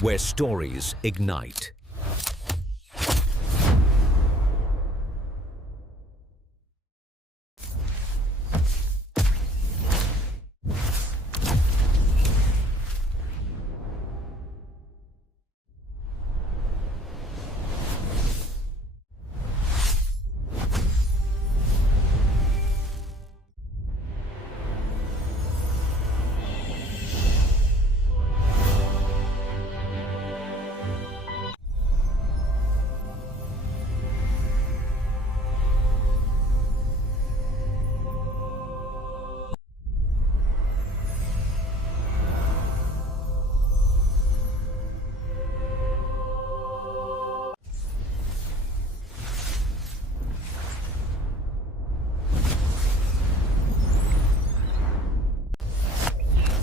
where stories ignite.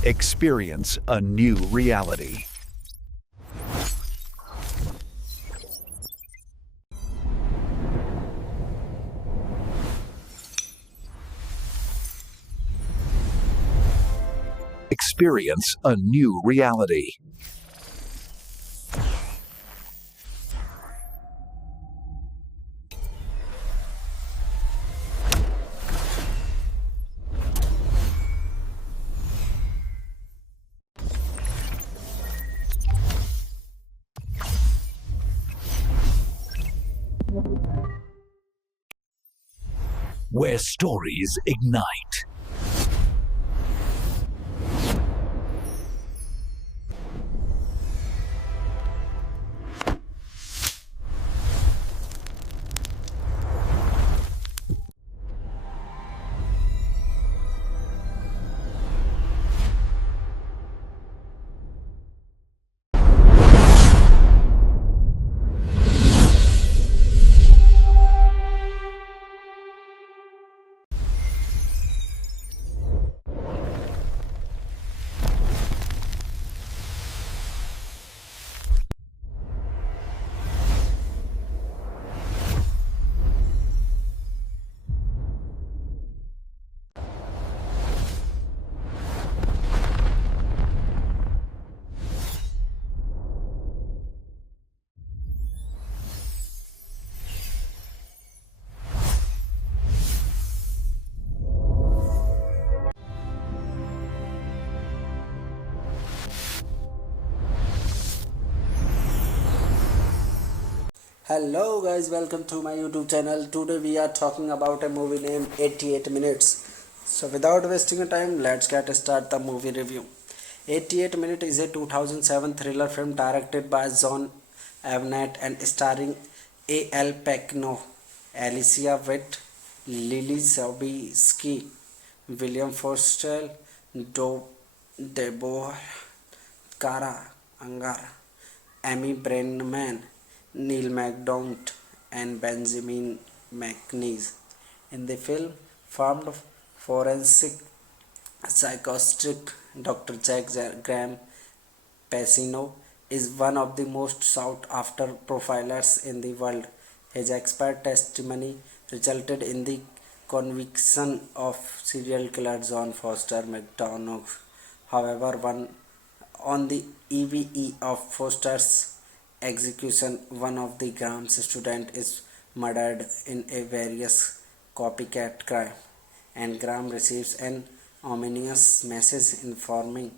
Experience a new reality. Experience a new reality. Where stories ignite. Hello guys, welcome to my YouTube channel. Today we are talking about a movie named 88 Minutes. So without wasting time, let's get start the movie review. 88 Minutes is a 2007 thriller film directed by John Avnet and starring A.L. Pacino, Alicia Witt, Lily Sobieski, William Forster, Deborah Kara Angar, Amy Brenneman, Neil MacDonald, and Benjamin McNeese. In the film, formed forensic psychiatrist Dr. Jack Graham Pacino is one of the most sought after profilers in the world. His expert testimony resulted in the conviction of serial killer John Foster McDonough. However, on the eve of Foster's execution, one of the Graham's students is murdered in a various copycat crime, and Graham receives an ominous message informing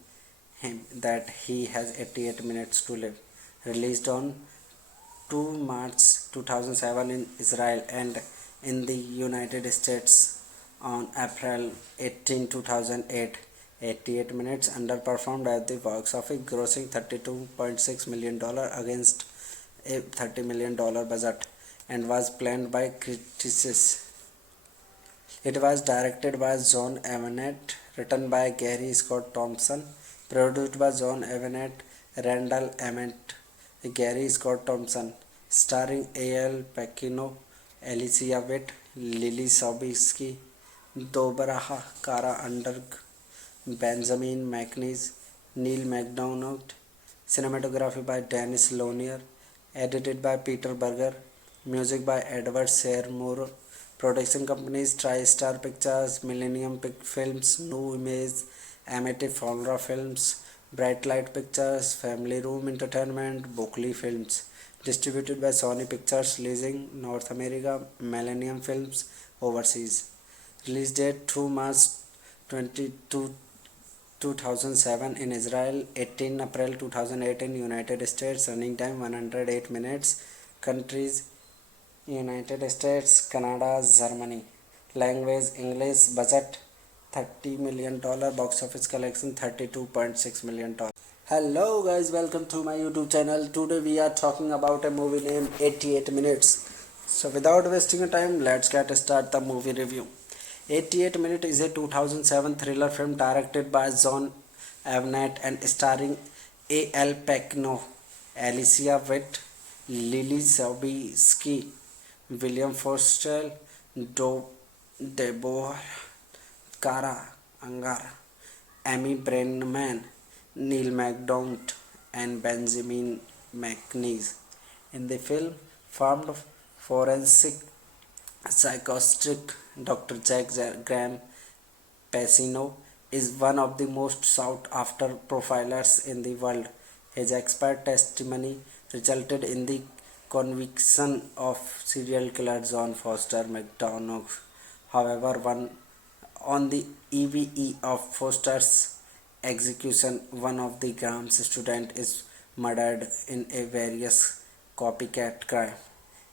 him that he has 88 minutes to live. Released on 2 March 2007 in Israel and in the United States on April 18, 2008. 88 Minutes underperformed at the box office, grossing $32.6 million against a $30 million budget, and was planned by critics. It was directed by John Avnet, written by Gary Scott Thompson, produced by John Avnet, Randall Emmett, Gary Scott Thompson, starring A.L. Pacino, Alicia Witt, Lily Sobieski, Deborah Kara Underg, Benjamin McNeese, Neil MacDonald, cinematography by Dennis Lonier, edited by Peter Berger, music by Edward Seymour, production companies TriStar Pictures, Millennium Films, New Image, Amity Flora Films, Bright Light Pictures, Family Room Entertainment, Bokli Films. Distributed by Sony Pictures, releasing North America, Millennium Films overseas. Release date 2 March 22, 2007 in Israel, 18 April 2008 in United States, running time 108 minutes, countries United States, Canada, Germany, language English, budget $30 million, box office collection $32.6 million. Hello guys, welcome to my YouTube channel. Today we are talking about a movie named 88 Minutes. So without wasting time, let's get start the movie review. 88 Minutes is a 2007 thriller film directed by John Avnet and starring A.L. Pacino, Alicia Witt, Lily Sobieski, William Forster, Deborah Kara Angar, Amy Brenneman, Neil MacDonald, and Benjamin McNeese. In the film, formed forensic psychiatrist Dr. Jack Graham Pacino is one of the most sought after profilers in the world. His expert testimony resulted in the conviction of serial killer John Foster McDonough. However, on the eve of Foster's execution, one of the Graham's students is murdered in a various copycat crime,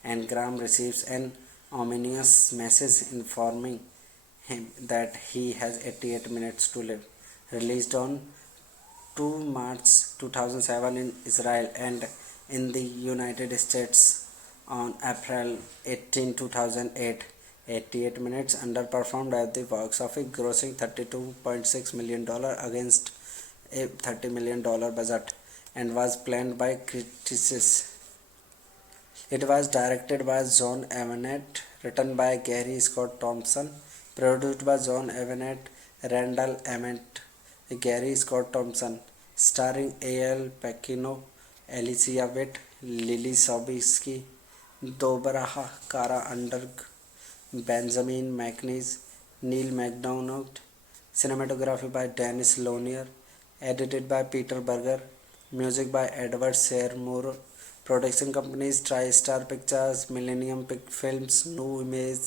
and Graham receives an ominous message informing him that he has 88 minutes to live. Released on 2 March 2007 in Israel and in the United States on April 18, 2008. 88 Minutes underperformed at the box office, grossing $32.6 million against a $30 million budget, and was planned by critics. It was directed by John Avnet, written by Gary Scott Thompson, produced by John Avnet, Randall Emmett, Gary Scott Thompson, starring A.L. Pacino, Alicia Witt, Lily Sobieski, Deborah Kara Underg, Benjamin McNeese, Neil MacDonald. Cinematography by Dennis Lonier, edited by Peter Berger, music by Edward Seymour. Production companies TriStar Pictures, Millennium Films, New Image,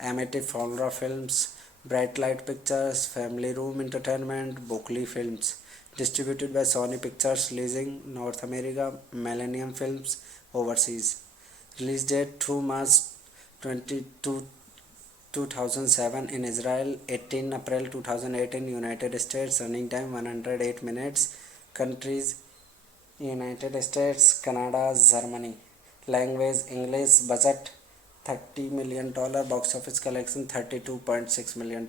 Amity Flora Films, Bright Light Pictures, Family Room Entertainment, Bokli Films. Distributed by Sony Pictures, releasing North America, Millennium Films overseas. Release date 2 March 22, 2007 in Israel, 18 April 2008 in United States, running time 108 minutes, countries United States, Canada, Germany, language English, budget $30 million, box office collection $32.6 million.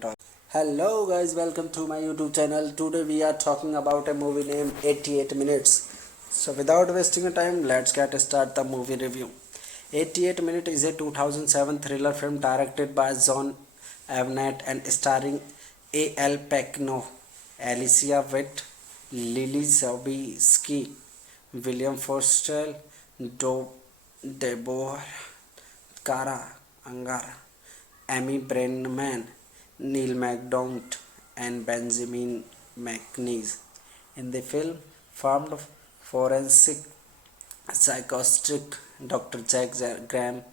Hello guys, welcome to my YouTube channel. Today we are talking about a movie named 88 Minutes. So without wasting time, let's get start the movie review. 88 Minutes is a 2007 thriller film directed by John Avnet and starring A.L. Pacino, Alicia Witt, Lily Sobieski, William Forster, Deborah Kara Angar, Amy Brenneman, Neil MacDonald, and Benjamin McNeese. In the film, formed forensic psychiatrist Dr. Jack Graham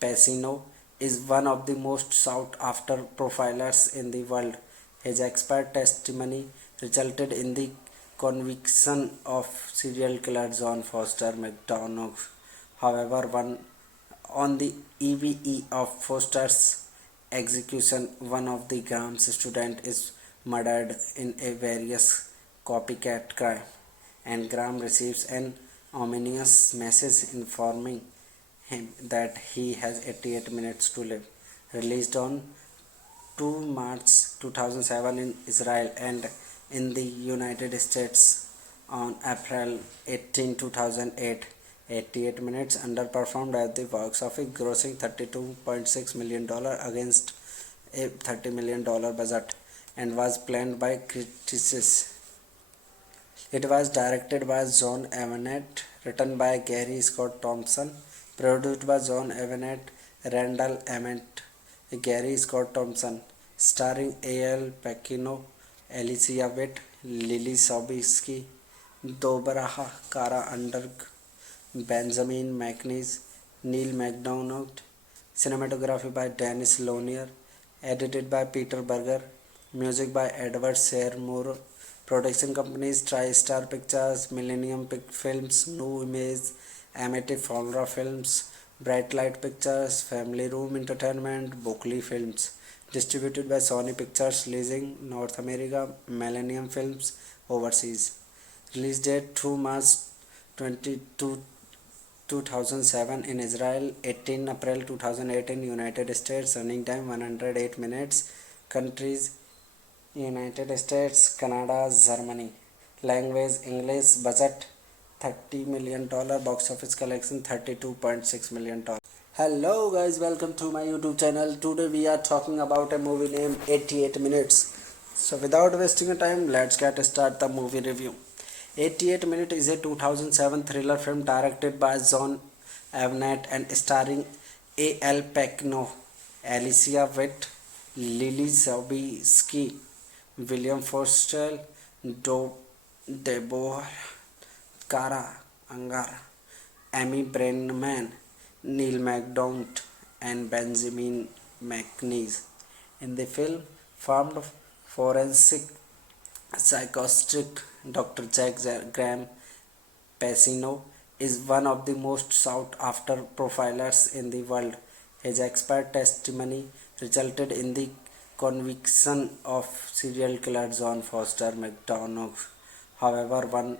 Pacino is one of the most sought after profilers in the world. His expert testimony resulted in the conviction of serial killer John Foster McDonough. However, on the eve of Foster's execution, one of the Graham's students is murdered in a various copycat crime, and Graham receives an ominous message informing him that he has 88 minutes to live. Released on 2 March 2007 in Israel and in the United States on April 18, 2008. 88 Minutes underperformed at the box office, grossing $32.6 million against a $30 million budget, and was planned by critics. It was directed by John Avnet, written by Gary Scott Thompson, produced by John Avnet, Randall Emmett, Gary Scott Thompson, starring A.L. Pacino, Alicia Witt, Lily Sobieski, Dobaraha Kara Underg, Benjamin McNeese, Neil MacDonald, cinematography by Dennis Lonier, edited by Peter Berger, music by Edward Seymour, production companies TriStar Pictures, Millennium Films, New Image, Amity Flora Films, Bright Light Pictures, Family Room Entertainment, Bockley Films. Distributed by Sony Pictures Leasing, North America, Millennium Films, overseas. Release date 2 March 22, 2007 in Israel, 18 April 2008 in United States, running time 108 minutes, countries United States, Canada, Germany, language English, budget $30 million, box office collection $32.6 million. Hello guys, welcome to my YouTube channel. Today we are talking about a movie named 88 Minutes. So without wasting time, let's get start the movie review. 88 Minutes is a 2007 thriller film directed by John Avnet and starring A.L. Pacino, Alicia Witt, Lily Sobieski, William Forster, Deborah Kara Angar, Amy Brenneman, Neil MacDonald, and Benjamin McNeese. In the film, formed forensic psychiatrist Dr. Jack Graham Pacino is one of the most sought after profilers in the world. His expert testimony resulted in the conviction of serial killer John Foster McDonough. However,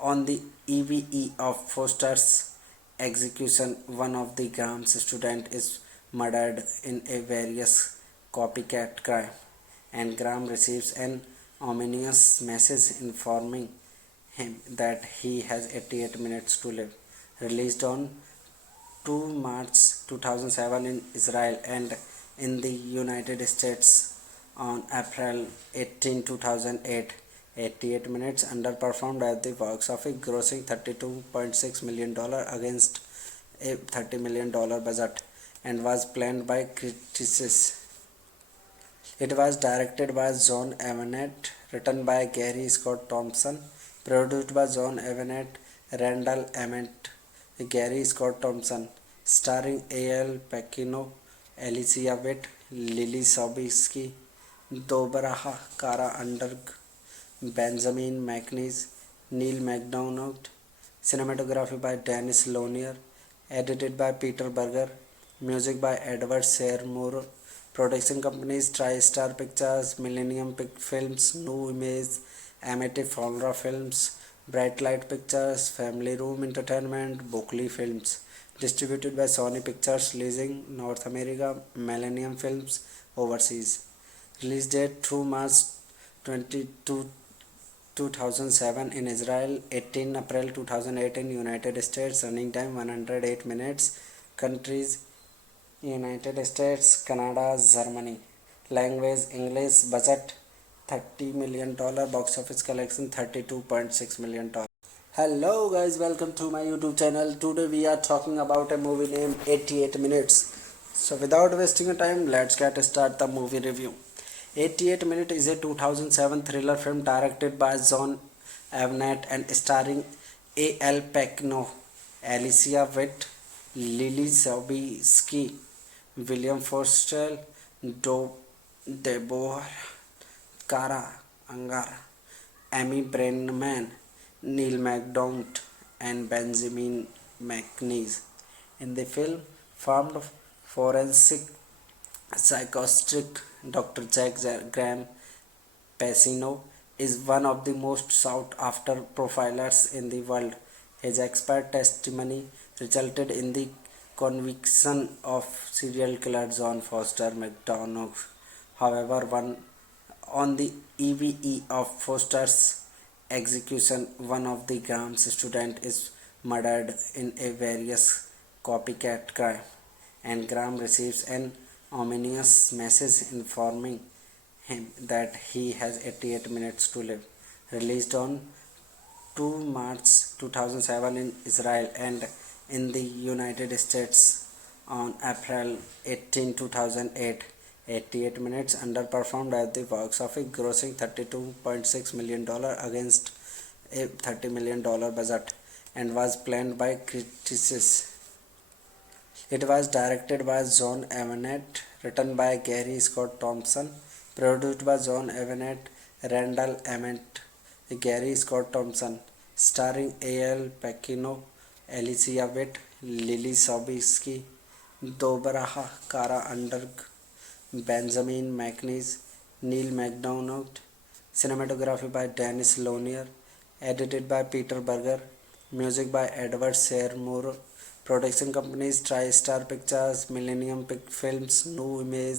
on the eve of Foster's execution, one of the Graham's students is murdered in a various copycat crime, and Graham receives an ominous message informing him that he has 88 minutes to live. Released on 2 March 2007 in Israel and in the United States on April 18, 2008. 88 Minutes underperformed at the box office, grossing $32.6 million against a $30 million budget, and was planned by critics. It was directed by John Avnet, written by Gary Scott Thompson, produced by John Avnet, Randall Emmett, Gary Scott Thompson, starring A.L. Pacino, Alicia Witt, Lily Sobieski, Dobaraha Kara Underg, Benjamin McNeese, Neil MacDonald, cinematography by Dennis Lonier, edited by Peter Berger, music by Edward Seymour, production companies TriStar Pictures, Millennium Films, New Image, Amity Flora Films, Bright Light Pictures, Family Room Entertainment, Bockley Films. Distributed by Sony Pictures Leasing, North America, Millennium Films, overseas. Release date 2 March 22, 2007 in Israel, 18 April 2008 in United States, running time 108 minutes, countries United States, Canada, Germany, language English, budget $30 million, box office collection $32.6 million. Hello guys, welcome to my YouTube channel. Today we are talking about a movie named 88 Minutes. So without wasting time, let's get start the movie review. 88 Minutes is a 2007 thriller film directed by John Avnet and starring A.L. Pacino, Alicia Witt, Lily Sobieski, William Forster, Deborah Kara Angar, Amy Brenneman, Neil MacDonald, and Benjamin McNeese. In the film, formed forensic psychiatrist Dr. Jack Graham Pacino is one of the most sought after profilers in the world. His expert testimony resulted in the conviction of serial killer John Foster McDonough. However, on the eve of Foster's execution, one of the Graham's students is murdered in a various copycat crime, and Graham receives an ominous message informing him that he has 88 minutes to live. Released on 2 March 2007 in Israel and in the United States on April 18, 2008. 88 minutes, underperformed at the box office, grossing $32.6 million against a $30 million budget, and was planned by critics. It was directed by John Avnet, written by Gary Scott Thompson, produced by John Avnet, Randall Emmett, Gary Scott Thompson, starring A.L. Pacino, Alicia Witt, Lily Sobieski, Dobrah Kara Underg, Benjamin McNeese, Neil McDonough, cinematography by Dennis Lonier, edited by Peter Berger, music by Edward Seymour, production companies TriStar Pictures, Millennium Films, New Image,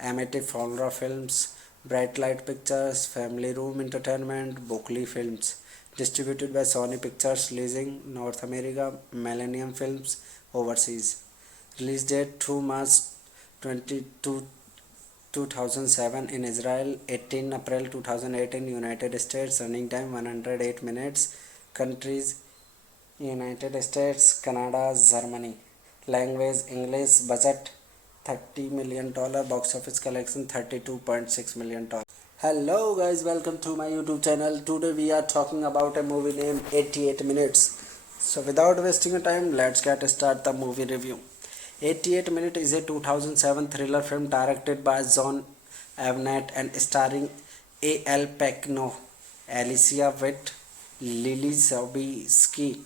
Amity Flora Films, Bright Light Pictures, Family Room Entertainment, Bockley Films, distributed by Sony Pictures Leasing, North America, Millennium Films, overseas. Release date 2 March 22, 2007 in Israel, 18 April 2008 in United States, running time 108 minutes, countries United States, Canada, Germany, language English, budget $30 million, box office collection $32.6 million. Hello guys, welcome to my YouTube channel. Today we are talking about a movie named 88 Minutes. So without wasting time, let's get start the movie review. 88 Minutes is a 2007 thriller film directed by John Avnet and starring A.L. Pacino, Alicia Witt, Lily Sobieski,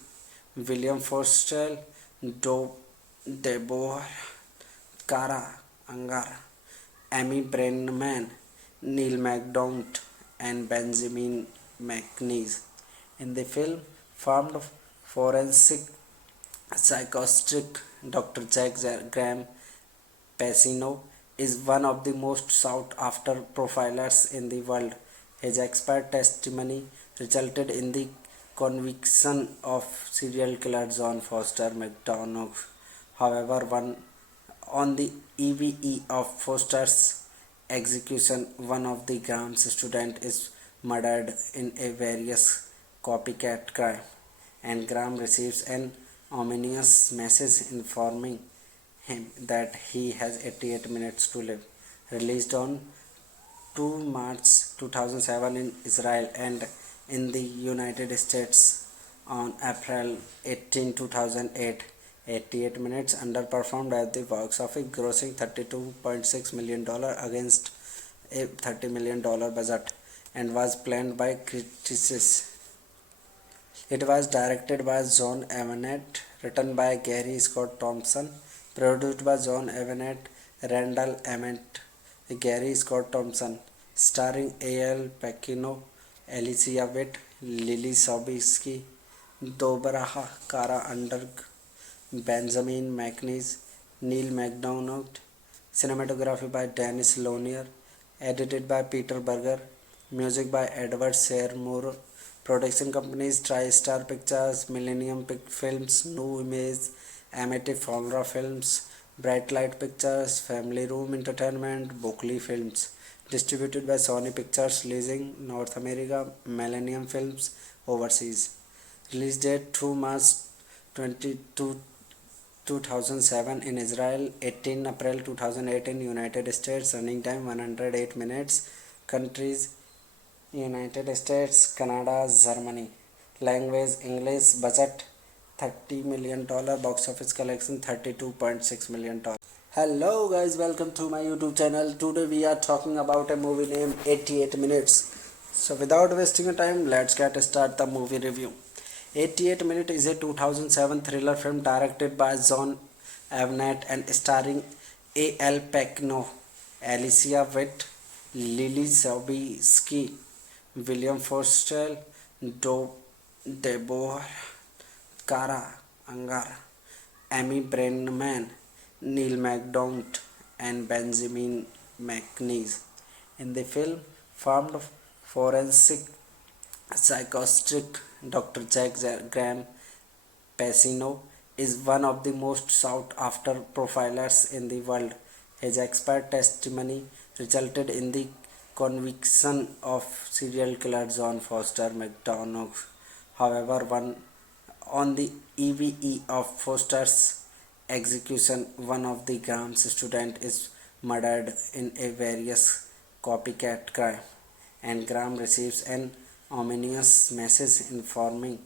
William Forster, Deborah Kara Ungar, Amy Brenneman, Neil McDonough, and Benjamin McNeese. In the film, formed forensic psychiatrist Dr. Jack Graham Pacino is one of the most sought after profilers in the world. His expert testimony resulted in the conviction of serial killer John Foster McDonough. However, on the eve of Foster's execution, one of the Graham's students is murdered in a various copycat crime, and Graham receives an ominous message informing him that he has 88 minutes to live. Released on 2 March 2007 in Israel and in the United States on April 18, 2008. 88 minutes, underperformed at the box office, grossing $32.6 million against a $30 million budget, and was planned by critics. It was directed by John Avnet, written by Gary Scott Thompson, produced by John Avnet, Randall Emmett, Gary Scott Thompson, starring A.L. Pacino, Alicia Witt, Lily Sobieski, Dobrah Kara Underg, Benjamin McNeese, Neil McDonough, cinematography by Dennis Lonier, edited by Peter Berger, music by Edward Seymour, production companies TriStar Pictures, Millennium Films, New Image, Amity Flora Films, Bright Light Pictures, Family Room Entertainment, Bockley Films, distributed by Sony Pictures Leasing, North America, Millennium Films, overseas. Release date 2 March 22, 2007 in Israel, 18 April 2008 in United States, running time 108 minutes, countries United States, Canada, Germany, language English, budget $30 million, box office collection $32.6 million. Hello guys, welcome to my YouTube channel. Today we are talking about a movie named 88 Minutes. So without wasting time, let's get start the movie review. 88 Minutes is a 2007 thriller film directed by John Avnet and starring A.L. Pacino, Alicia Witt, Lily Sobieski, William Forster, Deborah Kara Ungar, Amy Brenneman, Neil McDonough, and Benjamin McNeese. In the film, formed forensic psychiatrist Dr. Jack Graham Pacino is one of the most sought after profilers in the world. His expert testimony resulted in the conviction of serial killer John Foster McDonough. However, on the eve of Foster's execution, one of the Graham's students is murdered in a various copycat crime, and Graham receives an ominous message informing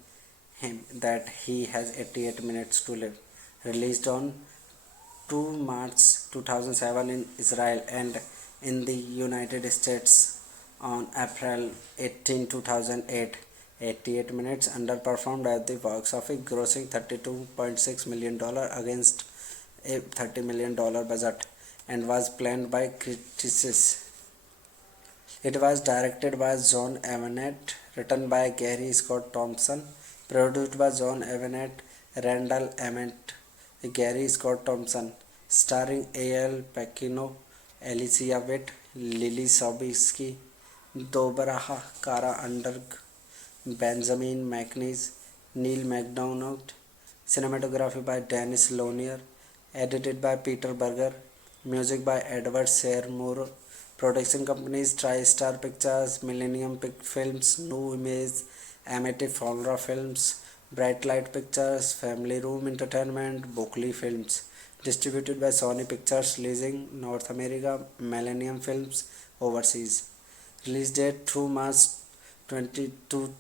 him that he has 88 minutes to live. Released on 2 March 2007 in Israel and in the United States on April 18, 2008. 88 minutes underperformed at the box office, grossing $32.6 million against a $30 million budget, and was planned by critics. It was directed by John Avnet, written by Gary Scott Thompson, produced by John Avnet, Randall Emmett, Gary Scott Thompson, starring A.L. Pacino, Alicia Witt, Lily Sobieski, Dobrah Kara Underg, Benjamin McNeese, Neil MacDonald, cinematography by Dennis Lonier, edited by Peter Berger, music by Edward Seymour, production companies TriStar Pictures, Millennium Films, New Image, Amity Folra Films, Bright Light Pictures, Family Room Entertainment, Bockley Films, distributed by Sony Pictures Leasing, North America, Millennium Films, overseas. Release date 2 March 22,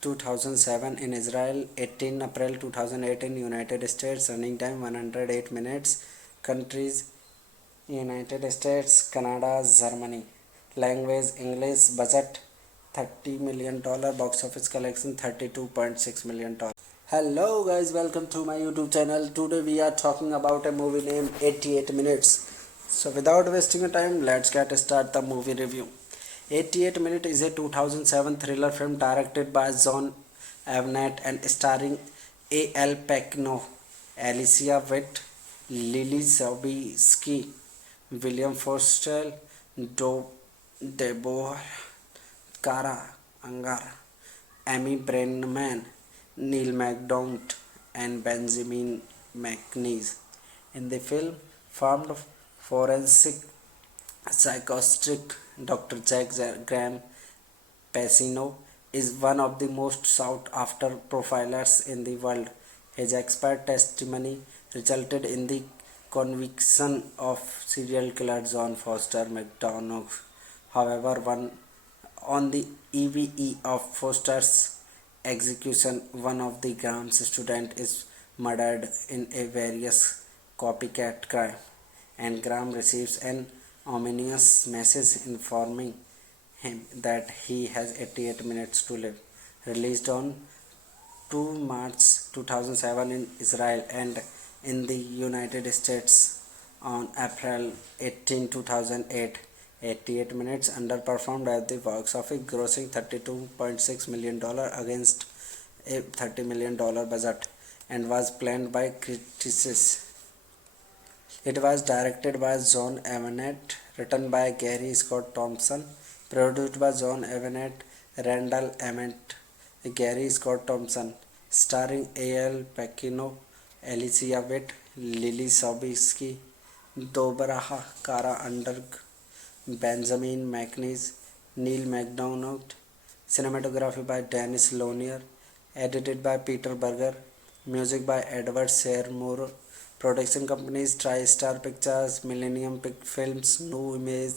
2007 in Israel, 18 April 2008 in United States, running time 108 minutes, countries United States, Canada, Germany, language English, budget $30 million, box office collection $32.6 million. Hello guys, welcome to my YouTube channel. Today we are talking about a movie named 88 Minutes. So without wasting time, let's get start the movie review. 88 Minutes is a 2007 thriller film directed by John Avnet and starring A.L. Pacino, Alicia Witt, Lily Sobieski, William Forster, Deborah Kara Angar, Amy Brenneman, Neil MacDonald, and Benjamin McNeese. In the film, formed forensic psychiatrist Dr. Graham Pacino is one of the most sought after profilers in the world. His expert testimony resulted in the conviction of serial killer John Foster McDonough. However, on the eve of Foster's execution, one of the Graham's students is murdered in a various copycat crime, and Graham receives an ominous message informing him that he has 88 minutes to live. Released on 2 March 2007 in Israel and in the United States on April 18, 2008. 88 minutes underperformed at the box office, grossing $32.6 million against a $30 million budget, and was planned by critics. It was directed by John Avnet, written by Gary Scott Thompson, produced by John Avnet, Randall Emmett, Gary Scott Thompson, starring A.L. Pacino, Alicia Witt, Lily Sobieski, Dobrah Kara Underg, Benjamin McNeese, Neil MacDonald, cinematography by Dennis Lonier, edited by Peter Berger, music by Edward Seymour, production companies TriStar Pictures, Millennium Films, New Image,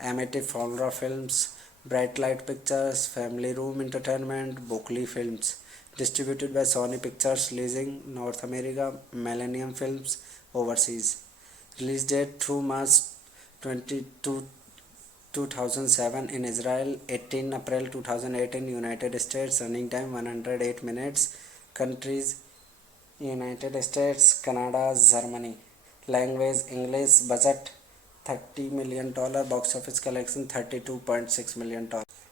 Amity Folra Films, Bright Light Pictures, Family Room Entertainment, Bockley Films, distributed by Sony Pictures Leasing, North America, Millennium Films, overseas. Release date 2 March 22, 2007 in Israel, 18 April 2008 in United States, running time 108 minutes, countries United States, Canada, Germany, language English, budget $30 million, box office collection $32.6 million.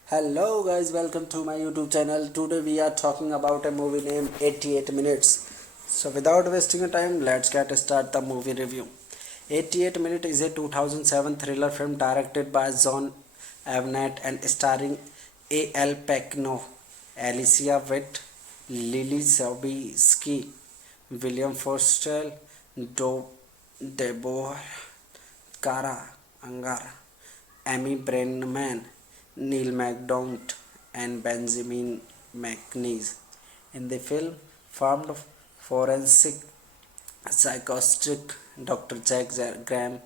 Hello guys, welcome to my YouTube channel. Today we are talking about a movie named 88 Minutes. So without wasting time, let's get start the movie review. 88 Minutes is a 2007 thriller film directed by John Avnet and starring A.L. Pacino, Alicia Witt, Lily Sobieski, William Forster, Deborah Kara Angar, Amy Brenneman, Neil MacDonald, and Benjamin McNeese. In the film, formed forensic psychiatrist Dr. Graham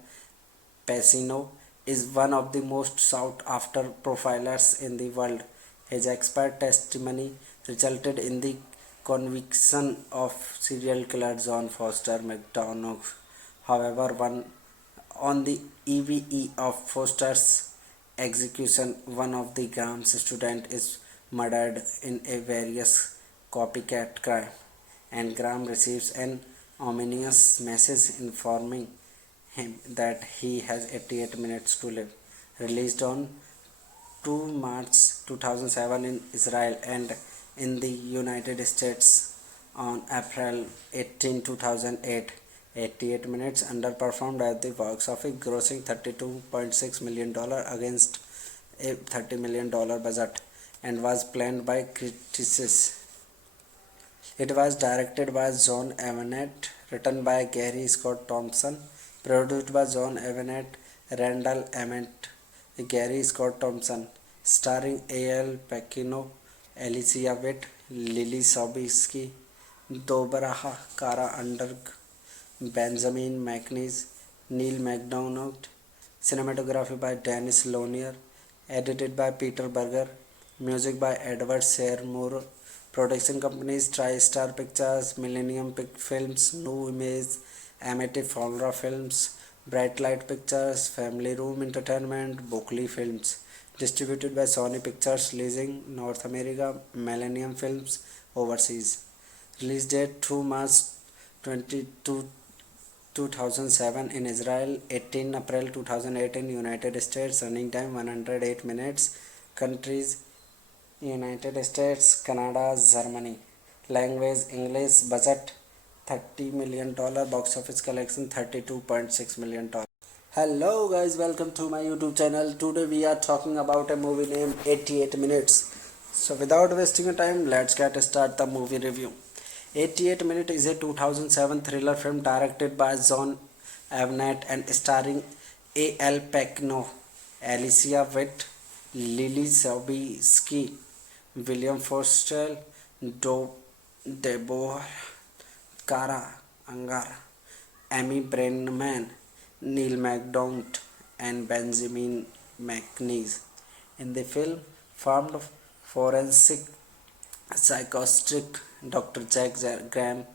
Pacino is one of the most sought after profilers in the world. His expert testimony resulted in the conviction of serial killer John Foster McDonough. However, on the eve of Foster's execution, one of the Graham's students is murdered in a various copycat crime, and Graham receives an ominous message informing him that he has 88 minutes to live. Released on 2 March 2007 in Israel and in the United States on April 18, 2008. 88 minutes underperformed at the box office, grossing $32.6 million against a $30 million budget, and was planned by critics. It was directed by John Avnet, written by Gary Scott Thompson, produced by John Avnet, Randall Emmett, Gary Scott Thompson, starring A.L. Pacino, Alicia Witt, Lily Sobieski, Dobrah Kara Underg, Benjamin McNeese, Neil McDonough. Cinematography by Dennis Lonier, edited by Peter Berger, music by Edward Seymour. Production companies TriStar Pictures, Millennium Films, New Image, Amity Folra Films, Bright Light Pictures, Family Room Entertainment, Buckley Films. Distributed by Sony Pictures Leasing, North America, Millennium Films, overseas. Release date 2 March 2007 in Israel, 18 April 2008 in United States, running time 108 minutes, countries United States, Canada, Germany, language English, budget $30 million, box office collection $32.6 million. Hello guys, welcome to my YouTube channel. Today we are talking about a movie named 88 Minutes. So without wasting your time, let's get start the movie review. 88 Minutes is a 2007 thriller film directed by John Avnet and starring A.L. Pacino, Alicia Witt, Lily Sobieski, William Foster, Deborah Kara Angar, Amy Brenneman, Neil McDonough, and Benjamin McNeese. In the film, formed forensic psychiatrist Dr. Jack Graham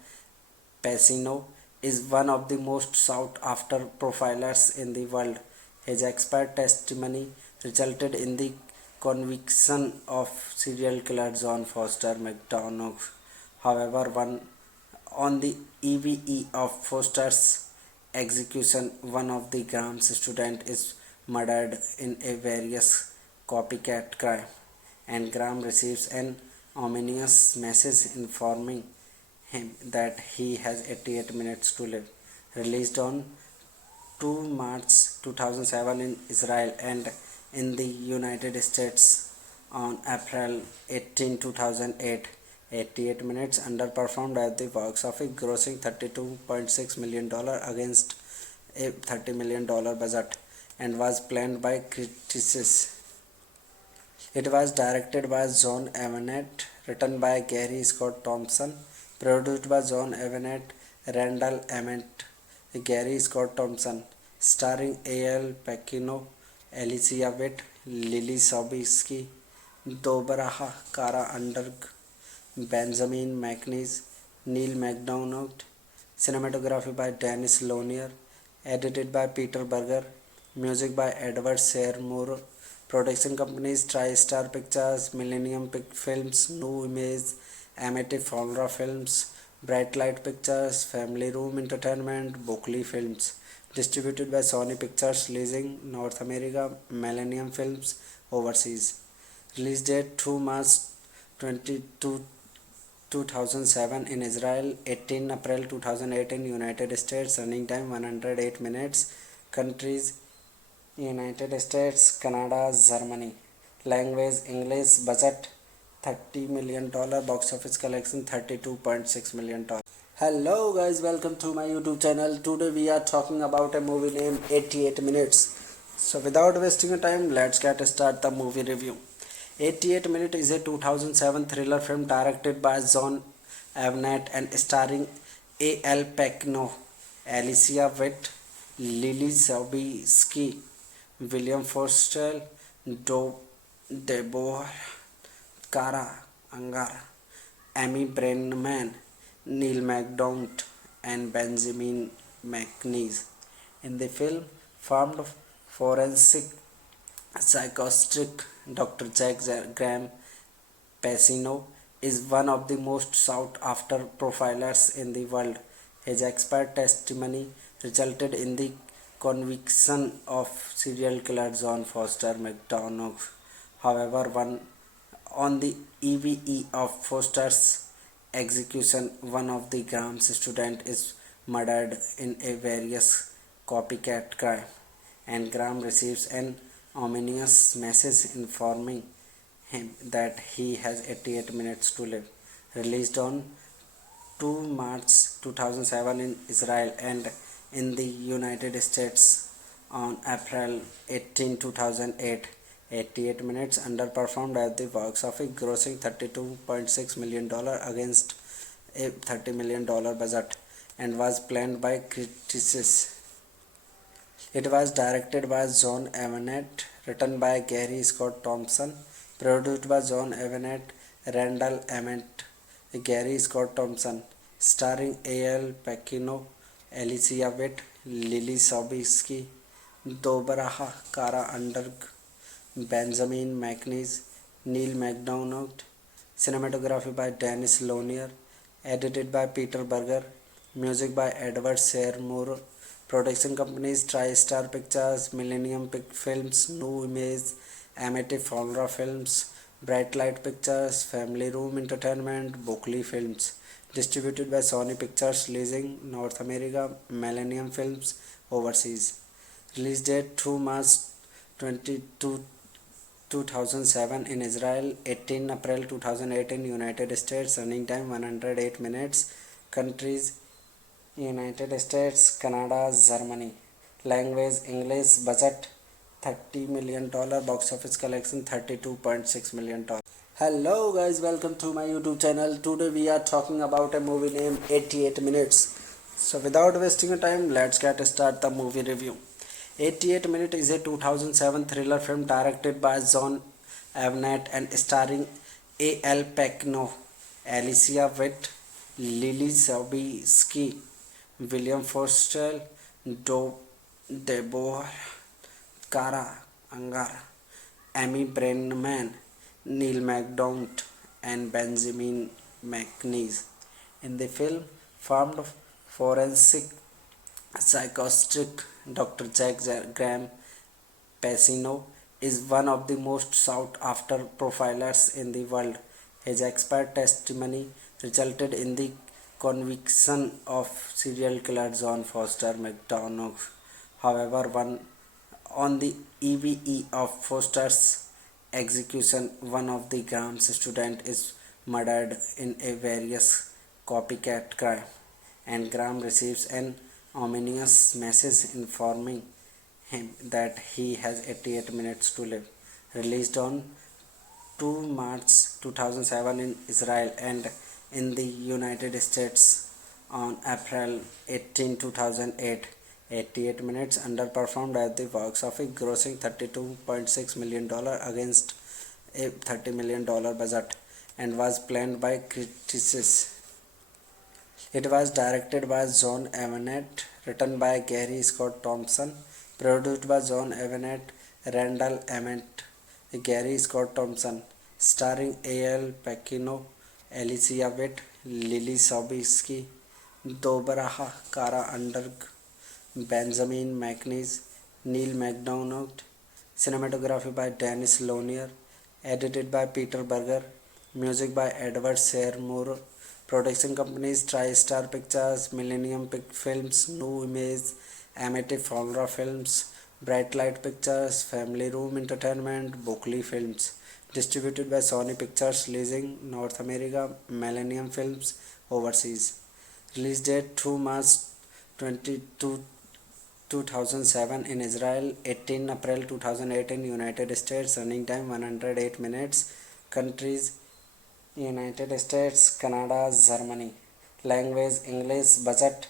Pacino is one of the most sought after profilers in the world. His expert testimony resulted in the conviction of serial killer John Foster McDonough. However, on the eve of Foster's execution, one of the Graham's students is murdered in a various copycat crime, and Graham receives an ominous message informing him that he has 88 minutes to live. Released on 2 March 2007 in Israel and in the United States on April 18, 2008. 88 minutes underperformed at the box office, grossing $32.6 million against a $30 million budget, and was planned by critics. It was directed by John Avnet, written by Gary Scott Thompson, produced by John Avnet, Randall Emmett, Gary Scott Thompson, starring A.L. Pacino, Alicia Witt, Lily Sobieski, Dobrah Kara Underg, Benjamin McNeese, Neil McDonough. Cinematography by Dennis Lonier, edited by Peter Berger, music by Edward Seymour. Production companies TriStar Pictures, Millennium Films, New Image, Amity Folra Films, Bright Light Pictures, Family Room Entertainment, Buckley Films. Distributed by Sony Pictures Leasing, North America, Millennium Films, overseas. Release date 2 March 2007 in Israel, 18 April 2008 in United States, running time 108 minutes, countries United States, Canada, Germany, language English, budget $30 million, box office collection $32.6 million. Hello guys, welcome to my YouTube channel. Today we are talking about a movie named 88 Minutes. So without wasting your time, let's get start the movie review. 88 Minutes is a 2007 thriller film directed by John Avnet and starring A.L. Pacino, Alicia Witt, Lily Sobieski, William Forster, Deborah Kara Angara, Amy Brenneman, Neil MacDonald, and Benjamin McNeese. In the film, formed forensic psychiatrist Dr. Graham Pacino is one of the most sought after profilers in the world. His expert testimony resulted in the conviction of serial killer John Foster McDonough. However, on the eve of Foster's execution, one of the Graham's students is murdered in a various copycat crime, and Graham receives an ominous message informing him that he has 88 minutes to live. Released on 2 March 2007 in Israel and in the United States on April 18, 2008. 88 minutes underperformed at the box office, grossing $32.6 million against a $30 million budget, and was planned by critics. It was directed by John Avnet, written by Gary Scott Thompson, produced by John Avnet, Randall Emmett, Gary Scott Thompson, starring A.L. Pacino, Alicia Witt, Lily Sobieski, Deborah Kara Underg, Benjamin McNeese, Neil MacDonald. Cinematography by Dennis Lonier, edited by Peter Berger, music by Edward Seymour. Production companies TriStar Pictures, Millennium Films, New Image, Amity Flora Films, Bright Light Pictures, Family Room Entertainment, Bookley Films. Distributed by Sony Pictures Leasing, North America, Millennium Films, overseas. Release date 2 March 2007 in Israel, 18 April 2008 in United States, running time 108 minutes, countries United States, Canada, Germany. Language English. Budget $30 million. Box office collection $32.6 million. Hello guys, welcome to my YouTube channel. Today we are talking about a movie named 88 Minutes. So without wasting your time, let's get start the movie review. 88 Minutes is a 2007 thriller film directed by John Avnet and starring A.L. Pacino, Alicia Witt, Lily Sobieski, William Forster, Deborah Kara Angara, Amy Brenneman, Neil MacDonald, and Benjamin McNeese. In the film, formed forensic psychiatrist Dr. Graham Pacino is one of the most sought after profilers in the world. His expert testimony resulted in the conviction of serial killer John Foster McDonough. However, on the eve of Foster's execution, one of the Graham's students is murdered in a various copycat crime, and Graham receives an ominous message informing him that he has 88 minutes to live. Released on 2 March 2007 in Israel and in the United States on April 18, 2008. 88 minutes underperformed at the box office, grossing $32.6 million against a $30 million budget, and was planned by critics. It was directed by John Avnet, written by Gary Scott Thompson, produced by John Avnet, Randall Emmett, Gary Scott Thompson, starring A.L. Pacino, Alicia Witt, Lily Sobieski, Deborah Kara Underg, Benjamin McNeese, Neil MacDonald. Cinematography by Dennis Lonier, edited by Peter Berger, music by Edward Seymour. Production companies TriStar Pictures, Millennium Films, New Image, Amity Flora Films, Bright Light Pictures, Family Room Entertainment, Bookley Films. Distributed by Sony Pictures Leasing, North America, Millennium Films, overseas. Release date 2 March 2007 in Israel, 18 April 2008 in United States, running time 108 minutes, countries United States, Canada, Germany. Language English. Budget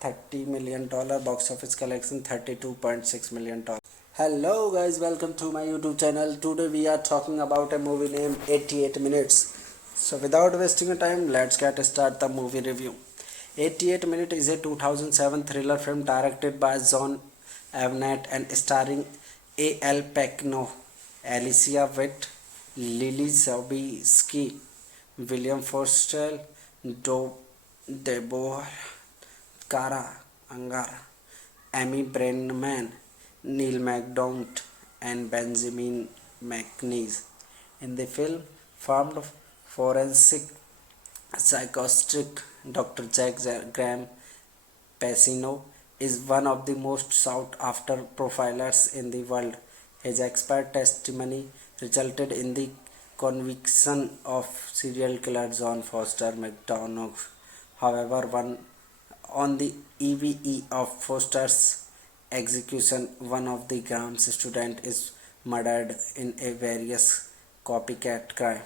$30 million, box office collection $32.6 million. Hello guys, welcome to my YouTube channel. Today we are talking about a movie named 88 Minutes. So without wasting your time, let's get start the movie review. 88 Minutes is a 2007 thriller film directed by John Avnet and starring A.L. Pacino, Alicia Witt, Lily Sobieski, William Forster, Deborah Kara Angar, Amy Brenneman, Neil McDonough, and Benjamin McNeese. In the film, formed forensic psychiatrist Dr. Jack Graham Pacino is one of the most sought after profilers in the world. His expert testimony resulted in the conviction of serial killer John Foster McDonough. However, on the eve of Foster's execution, one of the Graham's students is murdered in a various copycat crime,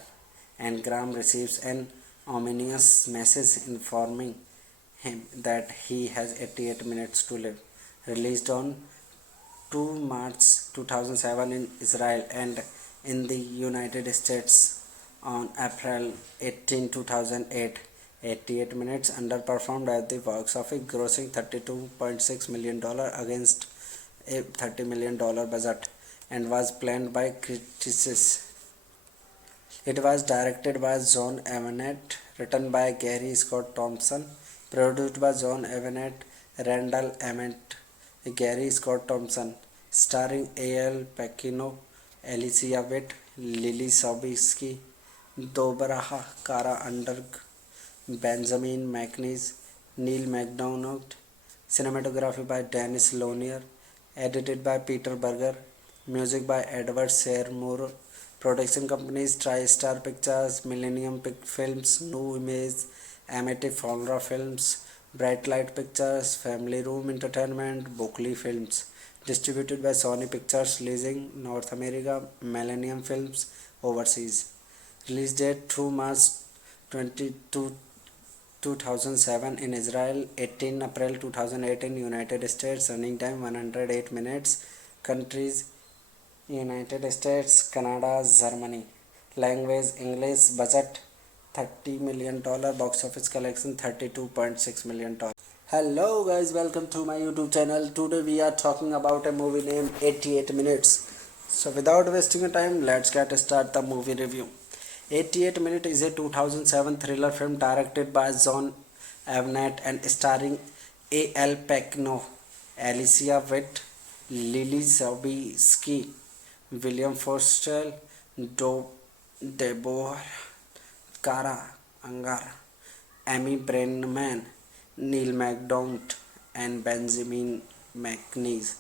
and Graham receives an ominous message informing him that he has 88 minutes to live. Released on 2 March 2007 in Israel and in the United States on April 18, 2008. 88 Minutes underperformed at the box office, grossing $32.6 million against a $30 million budget, and was planned by critics. It was directed by John Avnet, written by Gary Scott Thompson, produced by John Avnet, Randall Emmett, Gary Scott Thompson, starring A.L. Pacino, Alicia Witt, Lily Sobieski, Deborah Kara Underg, Benjamin McNeese, Neil McDonough. Cinematography by Dennis Lonier, edited by Peter Berger, music by Edward Seymour. Production companies TriStar Pictures, Millennium Films, New Image, Amity Flora Films, Bright Light Pictures, Family Room Entertainment, Bookley Films. Distributed by Sony Pictures Leasing, North America, Millennium Films, overseas. Release date 2 March 2007 in Israel, 18 April 2008 in United States. Running time 108 minutes. Countries: United States, Canada, Germany. Language English. Budget $30 million, box office collection $32.6 million. Hello guys, welcome to my YouTube channel. Today we are talking about a movie named 88 Minutes. So without wasting your time, let's get start the movie review. 88 Minutes is a 2007 thriller film directed by John Avnet and starring A.L. Pacino, Alicia Witt, Lily Sobieski, William Forster, Deborah Kara Angar, Amy Brenneman, Neil McDonough, and Benjamin McNeese.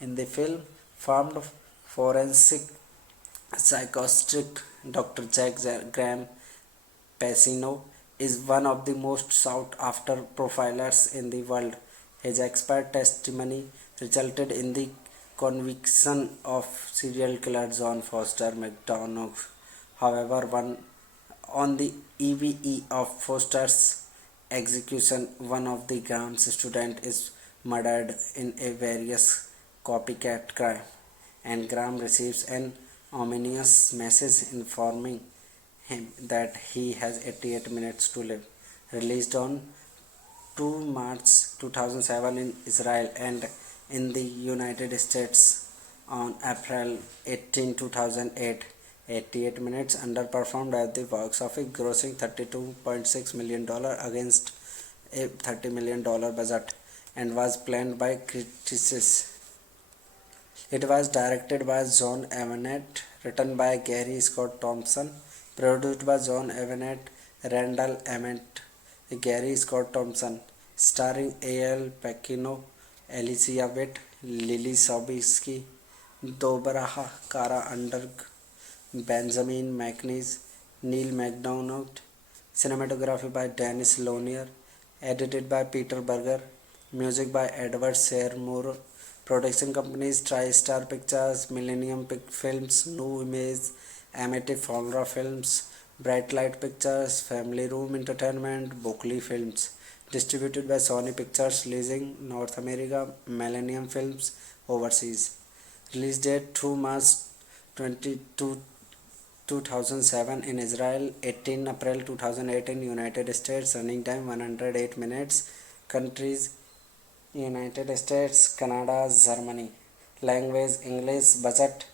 In the film, formed forensic psychiatrist Dr. Jack Graham Pacino is one of the most sought after profilers in the world. His expert testimony resulted in the conviction of serial killer John Foster McDonough. However, on the eve of Foster's execution, one of the Graham's students is murdered in a various copycat crime, and Graham receives an ominous message informing him that he has 88 minutes to live. Released on 2 March 2007 in Israel and in the United States on April 18, 2008. 88 Minutes underperformed at the box office, grossing $32.6 million against a $30 million budget, and was planned by critics. It was directed by John Avnet, written by Gary Scott Thompson, produced by John Avnet, Randall Emmett, Gary Scott Thompson, starring A.L. Pacino, Alicia Witt, Lily Sobieski, Deborah Kara Underg, Benjamin McNeese, Neil McDonough. Cinematography by Dennis Lonier, edited by Peter Berger, music by Edward Seymour. Production companies TriStar Pictures, Millennium Films, New Image, Amity Flora Films, Bright Light Pictures, Family Room Entertainment, Bookley Films. Distributed by Sony Pictures, releasing North America, Millennium Films overseas. Release date 2 March 22, 2007 in Israel, 18 April 2008 in United States, running time 108 minutes, countries United States, Canada, Germany, language English, budget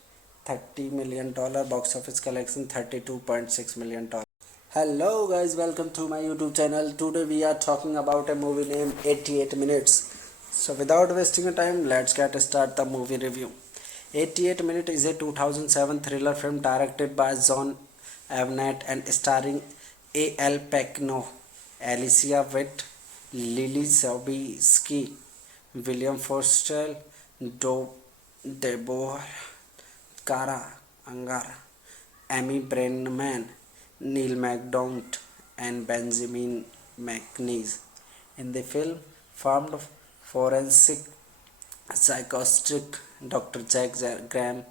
$30 million, box office collection $32.6 million. Hello guys, welcome to my YouTube channel. Today we are talking about a movie named 88 Minutes. So without wasting your time, let's get start the movie review. 88 Minutes is a 2007 thriller film directed by John Avnet and starring A.L. Pacino, Alicia Witt, Lily Sobieski, William Forster, Deborah Kara Angar, Amy Brenneman, Neil MacDonald, and Benjamin McNeese. In the film, formed forensic psychiatrist Dr. Jack Graham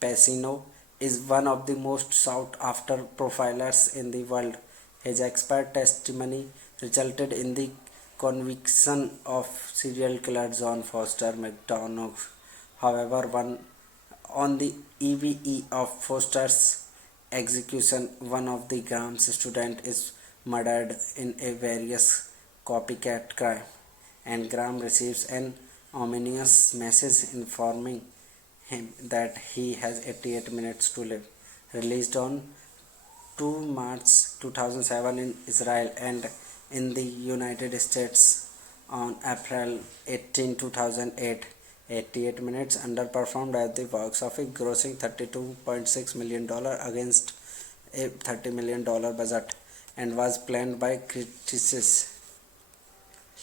Pacino is one of the most sought after profilers in the world. His expert testimony resulted in the conviction of serial killer John Foster McDonough. However, on the eve of Foster's execution, one of the Graham's students is murdered in a various copycat crime, and Graham receives an ominous message informing him that he has 88 minutes to live. Released on 2 March 2007 in Israel and in the United States on April 18, 2008. 88 Minutes underperformed at the box office, grossing $32.6 million against a $30 million budget, and was planned by critics.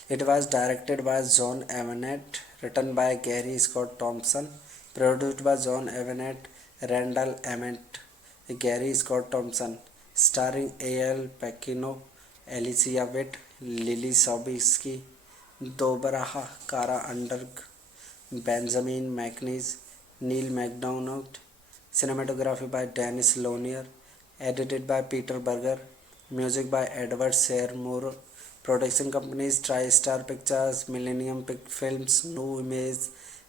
It was directed by John Avnet, written by Gary Scott Thompson, produced by John Avnet, Randall Emmett, Gary Scott Thompson, starring A.L. Pacino, Alicia Witt, Lily Sobieski, Deborah Kara Underg, Benjamin McNeese, Neil MacDonald. Cinematography by Dennis Lonier, edited by Peter Berger, music by Edward Seymour. Production companies TriStar Pictures, Millennium Films, New Image,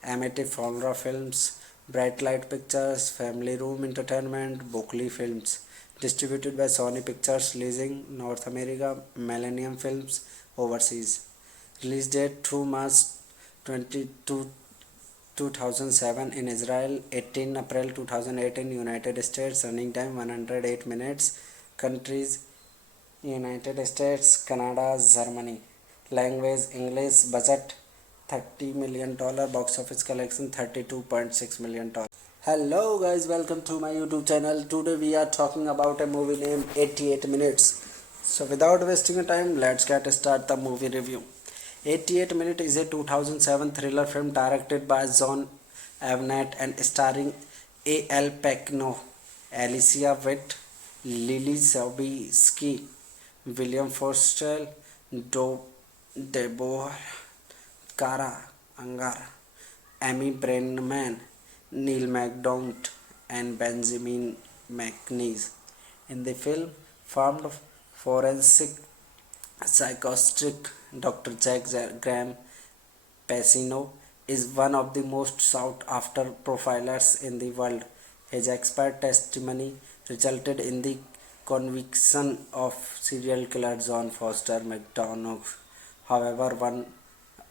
Amity Flora Films, Bright Light Pictures, Family Room Entertainment, Bookley Films. Distributed by Sony Pictures, releasing North America, Millennium Films overseas. Release date 2 March 22, 2007 in Israel, 18 April 2008 in United States, running time 108 minutes, countries United States, Canada, Germany, language English, budget $30 million, box office collection $32.6 million. Hello guys, welcome to my YouTube channel. Today we are talking about a movie named 88 Minutes. So without wasting your time, let's get start the movie review. 88 Minutes is a 2007 thriller film directed by John Avnet and starring A.L. Pacino, Alicia Witt, Lily Sobieski, William Forster, Deborah Kara Angar, Amy Brenneman, Neil MacDonald, and Benjamin McNeese. In the film, formed forensic psychiatrist Dr. Jack Graham Pacino is one of the most sought after profilers in the world. His expert testimony resulted in the conviction of serial killer John Foster McDonough. However,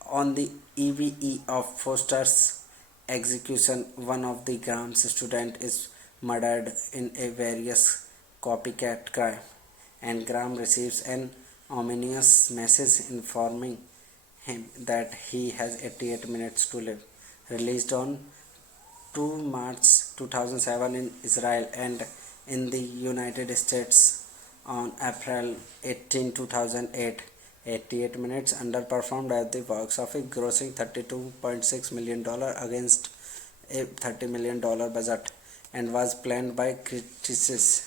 on the eve of Foster's execution, one of the Graham's students is murdered in a various copycat crime, and Graham receives an ominous message informing him that he has 88 minutes to live. Released on 2 March 2007 in Israel and in the United States on April 18, 2008. 88 Minutes underperformed at the box office, grossing $32.6 million against a $30 million budget, and was planned by critics.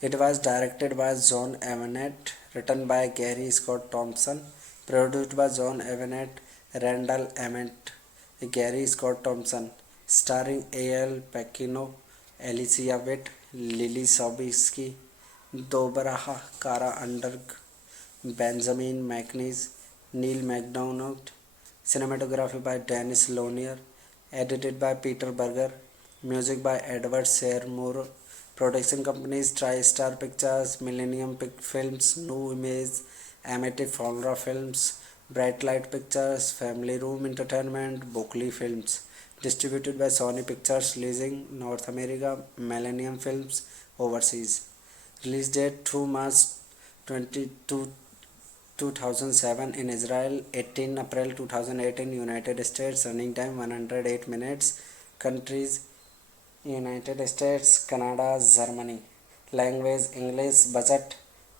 It was directed by John Avnet, written by Gary Scott Thompson, produced by John Avnet, Randall Emmett, Gary Scott Thompson, starring A.L. Pacino, Alicia Witt, Lily Sobieski, Deborah Kara Underg, Benjamin McNeese, Neil MacDonald, cinematography by Dennis Lonier, edited by Peter Berger, music by Edward Seymour, production companies TriStar Pictures, Millennium Films, New Image, Amity Flora Films, Bright Light Pictures, Family Room Entertainment, Bookley Films, distributed by Sony Pictures Leasing, North America, Millennium Films, overseas. Release date 2 March 22, 2007 in Israel, 18 April 2008 in United States, running time 108 minutes, countries United States, Canada, Germany, language English, budget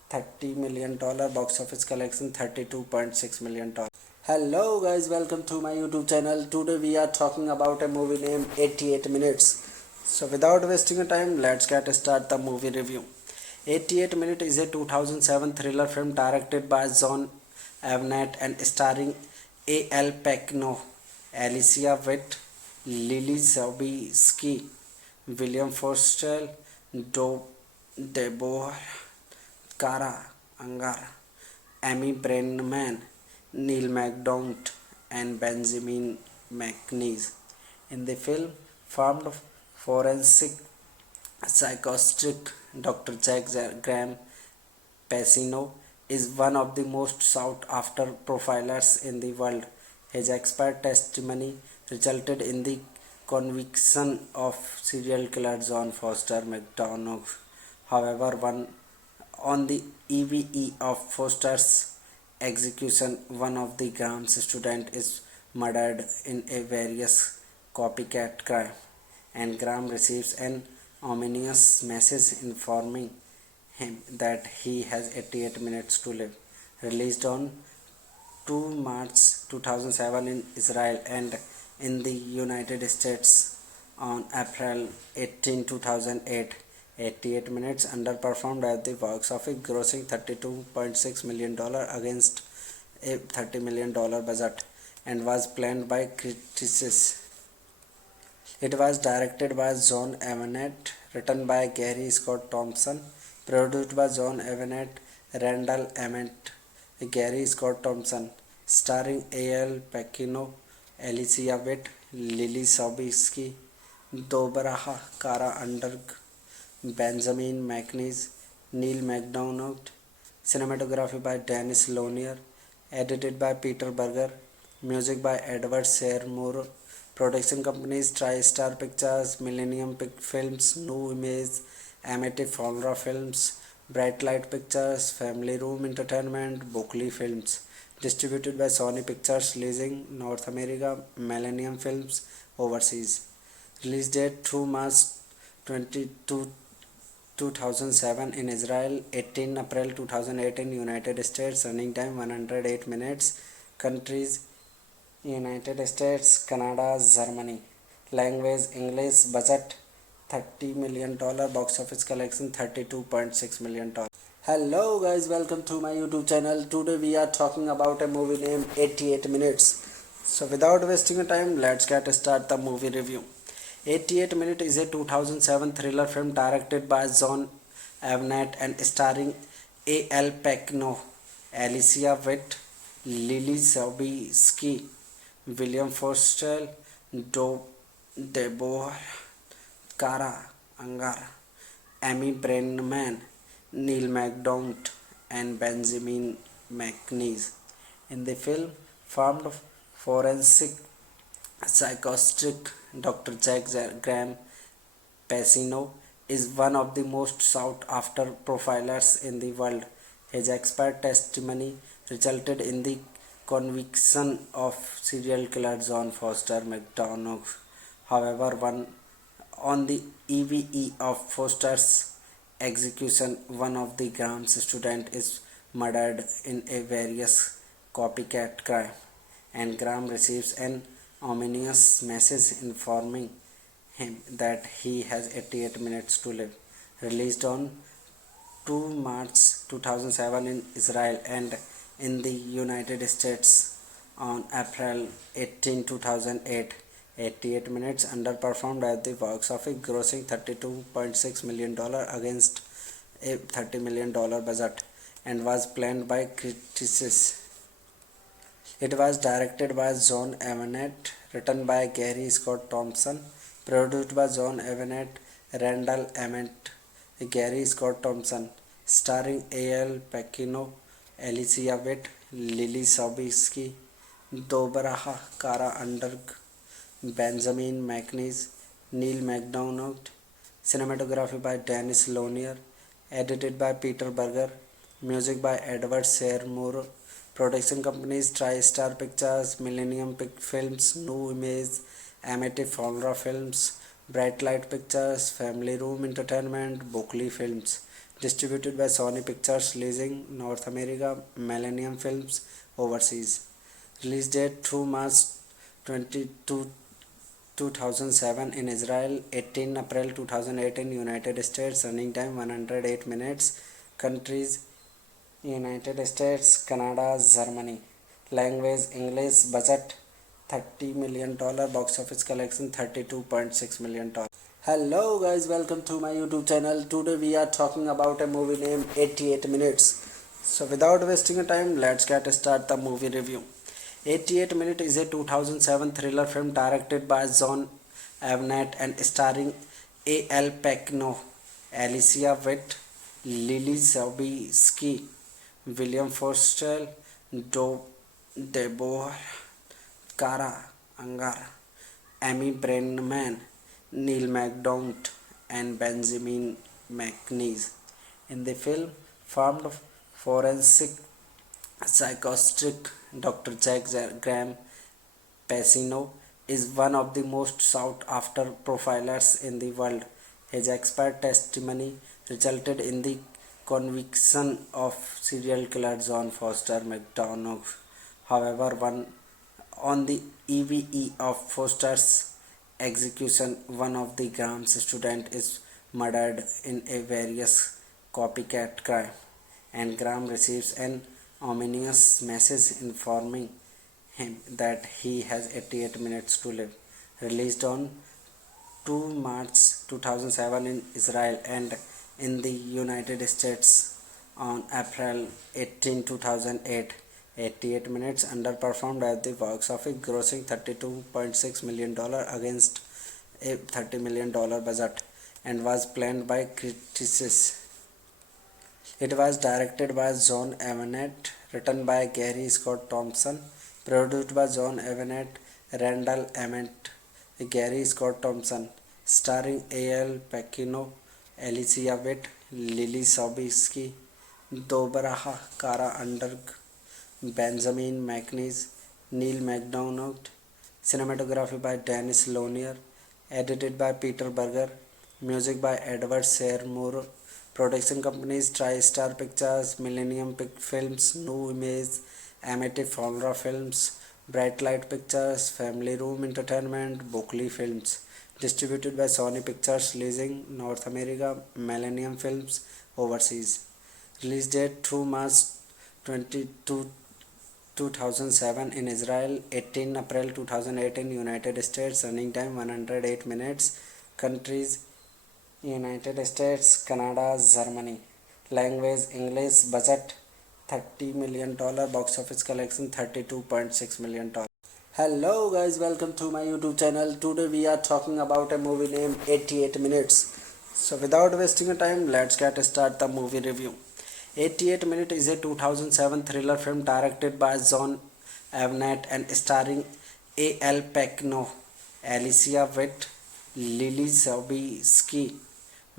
$30 million, box office collection $32.6 million. Hello guys, welcome to my YouTube channel. Today we are talking about a movie named 88 Minutes. So without wasting time, let's get start the movie review. 88 Minutes is a 2007 thriller film directed by John Avnet and starring A.L. Pacino, Alicia Witt, Lily Sobieski, William Forster, Deborah Kara Angara, Amy Brenneman, Neil MacDonald, and Benjamin McNeese. In the film, formed forensic psychiatrist Dr. Jack Graham Pacino is one of the most sought after profilers in the world. His expert testimony resulted in the conviction of serial killer John Foster McDonough. However, on the eve of Foster's execution, one of the Graham's students is murdered in a various copycat crime, and Graham receives an ominous message informing him that he has 88 minutes to live. Released on 2 March 2007 in Israel and in the United States on April 18, 2008. 88 Minutes underperformed at the box office, grossing $32.6 million against a $30 million budget, and was planned by critics. It was directed by John Avnet, written by Gary Scott Thompson, produced by John Avnet, Randall Emmett, Gary Scott Thompson, starring A.L. Pacino, Alicia Witt, Lily Sobieski, Deborah Kara Underg, Benjamin McNeese, Neil MacDonald, cinematography by Dennis Lonier, edited by Peter Berger, music by Edward Seymour, production companies TriStar Pictures, Millennium Films, New Image, Amity Flora Films, Bright Light Pictures, Family Room Entertainment, Bookley Films, distributed by Sony Pictures Leasing, North America, Millennium Films, overseas. Release date 2 March 22, 2007 in Israel, 18 April 2008 in United States, running time 108 minutes, countries United States, Canada, Germany, language English, budget $30 million, box office collection $32.6 million. Hello guys, welcome to my YouTube channel. Today we are talking about a movie named 88 Minutes. So without wasting time, let's get start the movie review. 88 Minutes is a 2007 thriller film directed by John Avnet and starring A.L. Pacino, Alicia Witt, Lily Sobieski, William Forster, Deborah Kara Angara, Amy Brenneman, Neil MacDonald, and Benjamin McNeese. In the film, formed forensic psychiatrist Dr. Jack Graham Pacino is one of the most sought after profilers in the world. His expert testimony resulted in the conviction of serial killer John Foster McDonough. However, on the eve of Foster's execution, one of the Graham's students is murdered in a various copycat crime, and Graham receives an ominous message informing him that he has 88 minutes to live. Released on 2 March 2007 in Israel and in the United States on April 18, 2008. 88 Minutes underperformed at the box office, grossing $32.6 million against a $30 million budget, and was planned by critics. It was directed by John Avnet, written by Gary Scott Thompson, produced by John Avnet, Randall Emmett, Gary Scott Thompson, starring A.L. Pacino, Alicia Witt, Lily Sobieski, Dobaraha Kara Underg, Benjamin McNeese, Neil MacDonald, cinematography by Dennis Lonier, edited by Peter Berger, music by Edward Seymour, production companies TriStar Pictures, Millennium Films, New Image, Amity Fowler Films, Bright Light Pictures, Family Room Entertainment, Buckley Films, distributed by Sony Pictures Leasing, North America, Millennium Films, overseas. Release date through March 22, 2007 in Israel, 18 April 2008 in United States, running time 108 minutes, countries United States, Canada, Germany, language English, budget $30 million, box office collection $32.6 million. Hello guys, welcome to my YouTube channel. Today we are talking about a movie named 88 Minutes. So without wasting time, let's get start the movie review. 88 Minutes is a 2007 thriller film directed by John Avnet and starring A.L. Pacino, Alicia Witt, Lily Sobieski, William Forster, Deborah Kara Angar, Amy Brenneman, Neil MacDonald, and Benjamin McNeese. In the film, formed forensic psychiatrist Dr. Jack Graham Pacino is one of the most sought after profilers in the world. His expert testimony resulted in the conviction of serial killer John Foster McDonough. However, on the eve of Foster's execution, one of the Graham's students is murdered in a various copycat crime, and Graham receives an ominous message informing him that he has 88 minutes to live. Released on 2 March 2007 in Israel and in the United States on April 18, 2008. 88 minutes underperformed at the box office, grossing $32.6 million against a $30 million budget, and was planned by critics. It was directed by John Avnet, written by Gary Scott Thompson, produced by John Avnet, Randall Emmett, Gary Scott Thompson, starring A.L. Pacino, Alicia Witt, Lily Sobieski, Dobaraha Kara Underg, Benjamin McNeese, Neil MacDonald, cinematography by Dennis Lonier, edited by Peter Berger, music by Edward Seymour, production companies TriStar Pictures, Millennium Films, New Image, Amity Fowler Films, Bright Light Pictures, Family Room Entertainment, Buckley Films, distributed by Sony Pictures Leasing, North America, Millennium Films, overseas. Release date through March 22, 2007 in Israel, 18 April 2008 in United States, running time 108 minutes, countries United States, Canada, Germany, language English, budget $30 million, box office collection $32.6 million. Hello guys, welcome to my YouTube channel. Today we are talking about a movie named 88 Minutes. So without wasting time, let's get start the movie review. 88 Minutes is a 2007 thriller film directed by John Avnet and starring A.L. Pacino, Alicia Witt, Lily Sobieski,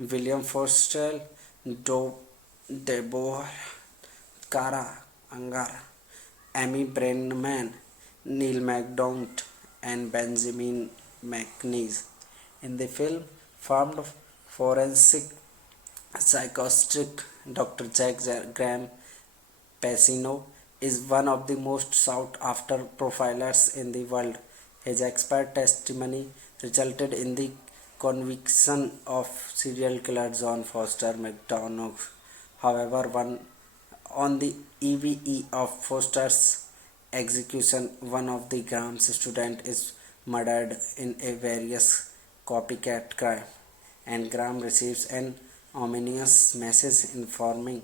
William Forster, Deborah Kara Angar, Amy Brenneman, Neil MacDonald, and Benjamin McNeese. In the film, formed forensic psychiatrist Dr. Jack Graham Pacino is one of the most sought after profilers in the world. His expert testimony resulted in the conviction of serial killer John Foster McDonough. However, on the eve of Foster's execution, one of the Graham's students is murdered in a various copycat crime, and Graham receives an ominous message informing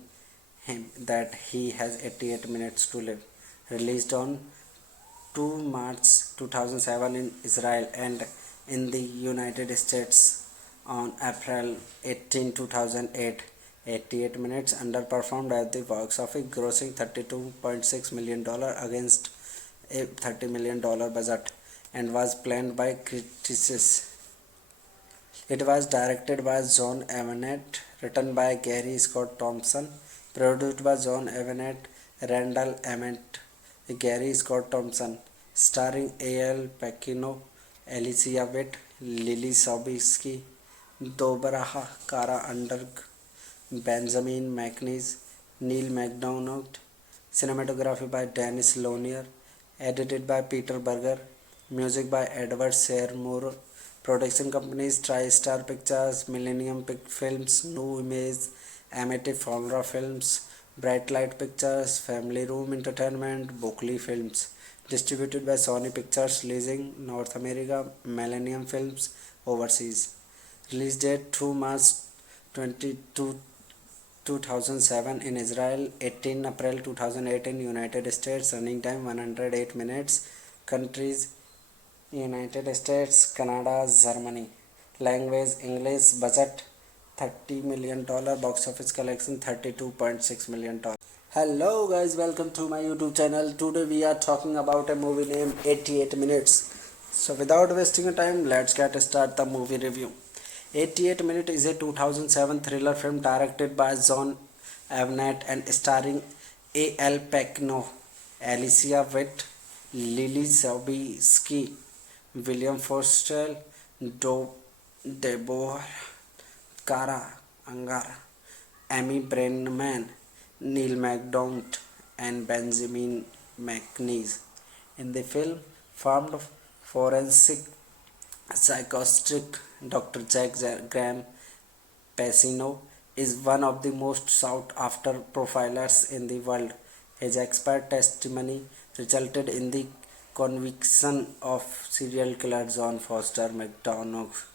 him that he has 88 minutes to live. Released on 2 March 2007 in Israel and in the United States on April 18, 2008. 88 minutes underperformed at the box office, grossing $32.6 million against a $30 million budget, and was planned by critics. It was directed by John Avnet, written by Gary Scott Thompson, produced by John Avnet, Randall Emmett, Gary Scott Thompson, starring A.L. Pacino, Alicia Witt, Lily Sobieski, Dobrah Kara Underg, Benjamin McNeese, Neil MacDonald, cinematography by Dennis Lonier, edited by Peter Berger, music by Edward Seymour, production companies TriStar Pictures, Millennium Films, New Image, Amity Folra Films, Bright Light Pictures, Family Room Entertainment, Buckley Films, distributed by Sony Pictures Leasing, North America, Millennium Films, overseas. Release date 2 March 22, 2007 in Israel, 18 April 2008 in United States, running time 108 minutes, countries United States, Canada, Germany, language English, budget $30 million, box office collection $32.6 million. Hello guys, welcome to my YouTube channel. Today we are talking about a movie named 88 Minutes. So without wasting time, let's get start the movie review. 88 Minutes is a 2007 thriller film directed by John Avnet and starring A.L. Pacino, Alicia Witt, Lily Sobieski, William Forster, Deborah Kara Angara, Amy Brenneman, Neil MacDonald, and Benjamin McNeese. In the film, formed forensic psychiatrist Dr. Jack Graham Pacino is one of the most sought after profilers in the world. His expert testimony resulted in the conviction of serial killer John Foster McDonough.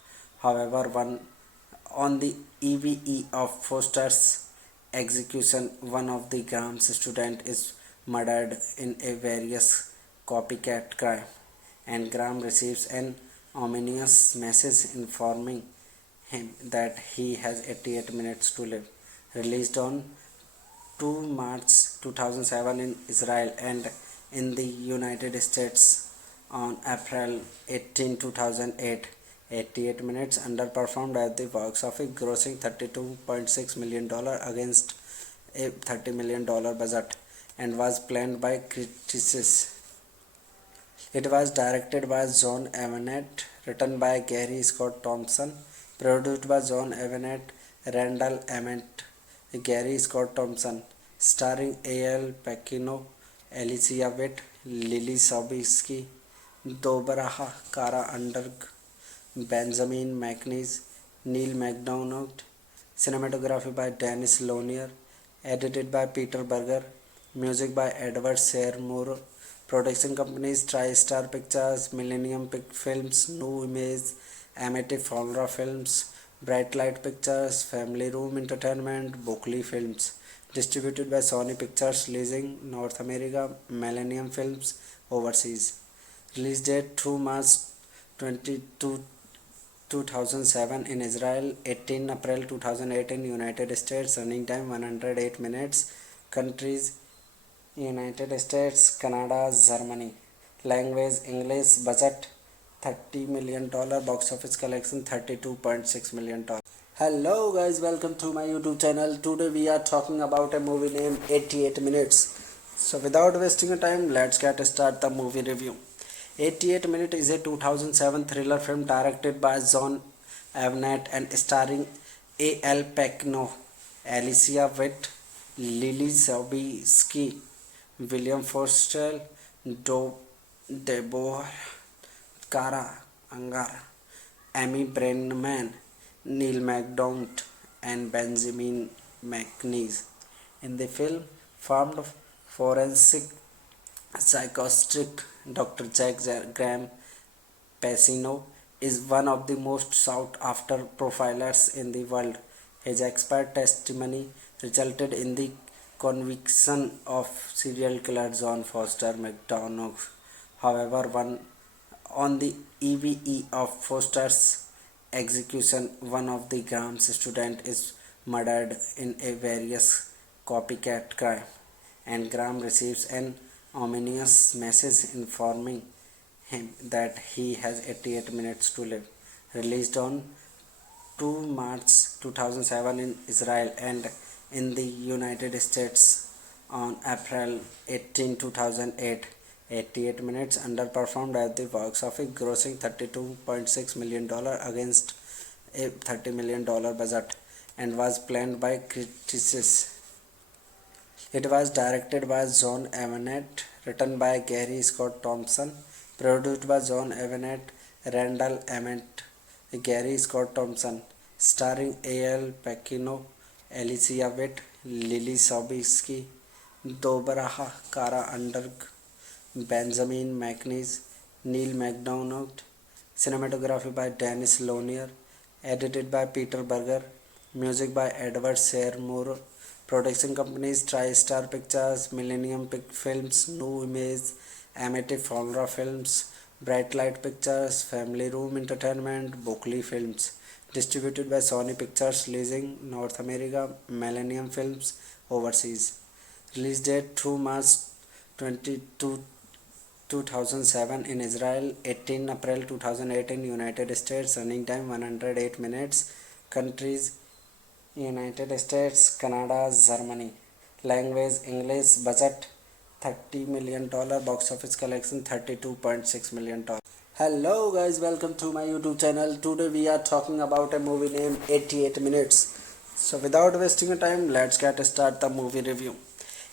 However, on the eve of Foster's execution, one of the Graham's students is murdered in a various copycat crime, and Graham receives an ominous message informing him that he has 88 minutes to live. Released on 2 March 2007 in Israel and in the United States on April 18, 2008. 88 minutes underperformed at the box office, grossing $32.6 million against a $30 million budget, and was planned by critics. It was directed by John Avnet, written by Gary Scott Thompson, produced by John Avnet, Randall Emmett, Gary Scott Thompson, starring A.L. Pacino, Alicia Witt, Lily Sobieski, Dobrah Kara Underg, Benjamin McNeese, Neil MacDonald, cinematography by Dennis Lonier, edited by Peter Berger, music by Edward Seymour, production companies TriStar Pictures, Millennium Films, New Image, Amity Folra Films, Bright Light Pictures, Family Room Entertainment, Buckley Films, distributed by Sony Pictures Leasing, North America, Millennium Films, overseas. Release date 2 March 22, 2007 in Israel, 18 April 2008 in United States, running time 108 minutes, countries United States, Canada, Germany, language English, budget $30 million, box office collection $32.6 million. Hello guys, welcome to my YouTube channel. Today we are talking about a movie named 88 Minutes. So without wasting time, let's get start the movie review. 88 Minutes is a 2007 thriller film directed by John Avnet and starring A.L. Pacino, Alicia Witt, Lily Sobieski, William Forster, Deborah Kara Angara, Amy Brenneman, Neil MacDonald, and Benjamin McNeese. In the film, formed forensic psychiatrist Dr. Jack Graham Pacino is one of the most sought after profilers in the world. His expert testimony resulted in the conviction of serial killer John Foster McDonough. However, on the eve of Foster's execution, one of the Graham's students is murdered in a various copycat crime, and Graham receives an ominous message informing him that he has 88 minutes to live. Released on 2 March 2007 in Israel and in the United States on April 18, 2008. 88 minutes underperformed at the box office, grossing $32.6 million against a $30 million budget, and was planned by critics. It was directed by John Avnet, written by Gary Scott Thompson, produced by John Avnet, Randall Emmett, Gary Scott Thompson, starring A.L. Pacino, Alicia Witt, Lily Sobieski, Dobrah Kara Underg, Benjamin McNeese, Neil McDonough. Cinematography by Dennis Lonier, edited by Peter Berger, music by Edward Seymour. Production companies TriStar Pictures, Millennium Films, New Image, Amity Folra Films, Bright Light Pictures, Family Room Entertainment, Buckley Films. Distributed by Sony Pictures Leasing, North America, Millennium Films, overseas. Release date 2 March 2007 in Israel, 18 April 2008 in United States, running time 108 minutes, countries United States, Canada, Germany, language English, budget $30 million, box office collection $32.6 million. Hello guys, welcome to my YouTube channel. Today we are talking about a movie named 88 Minutes. So without wasting time, let's get start the movie review.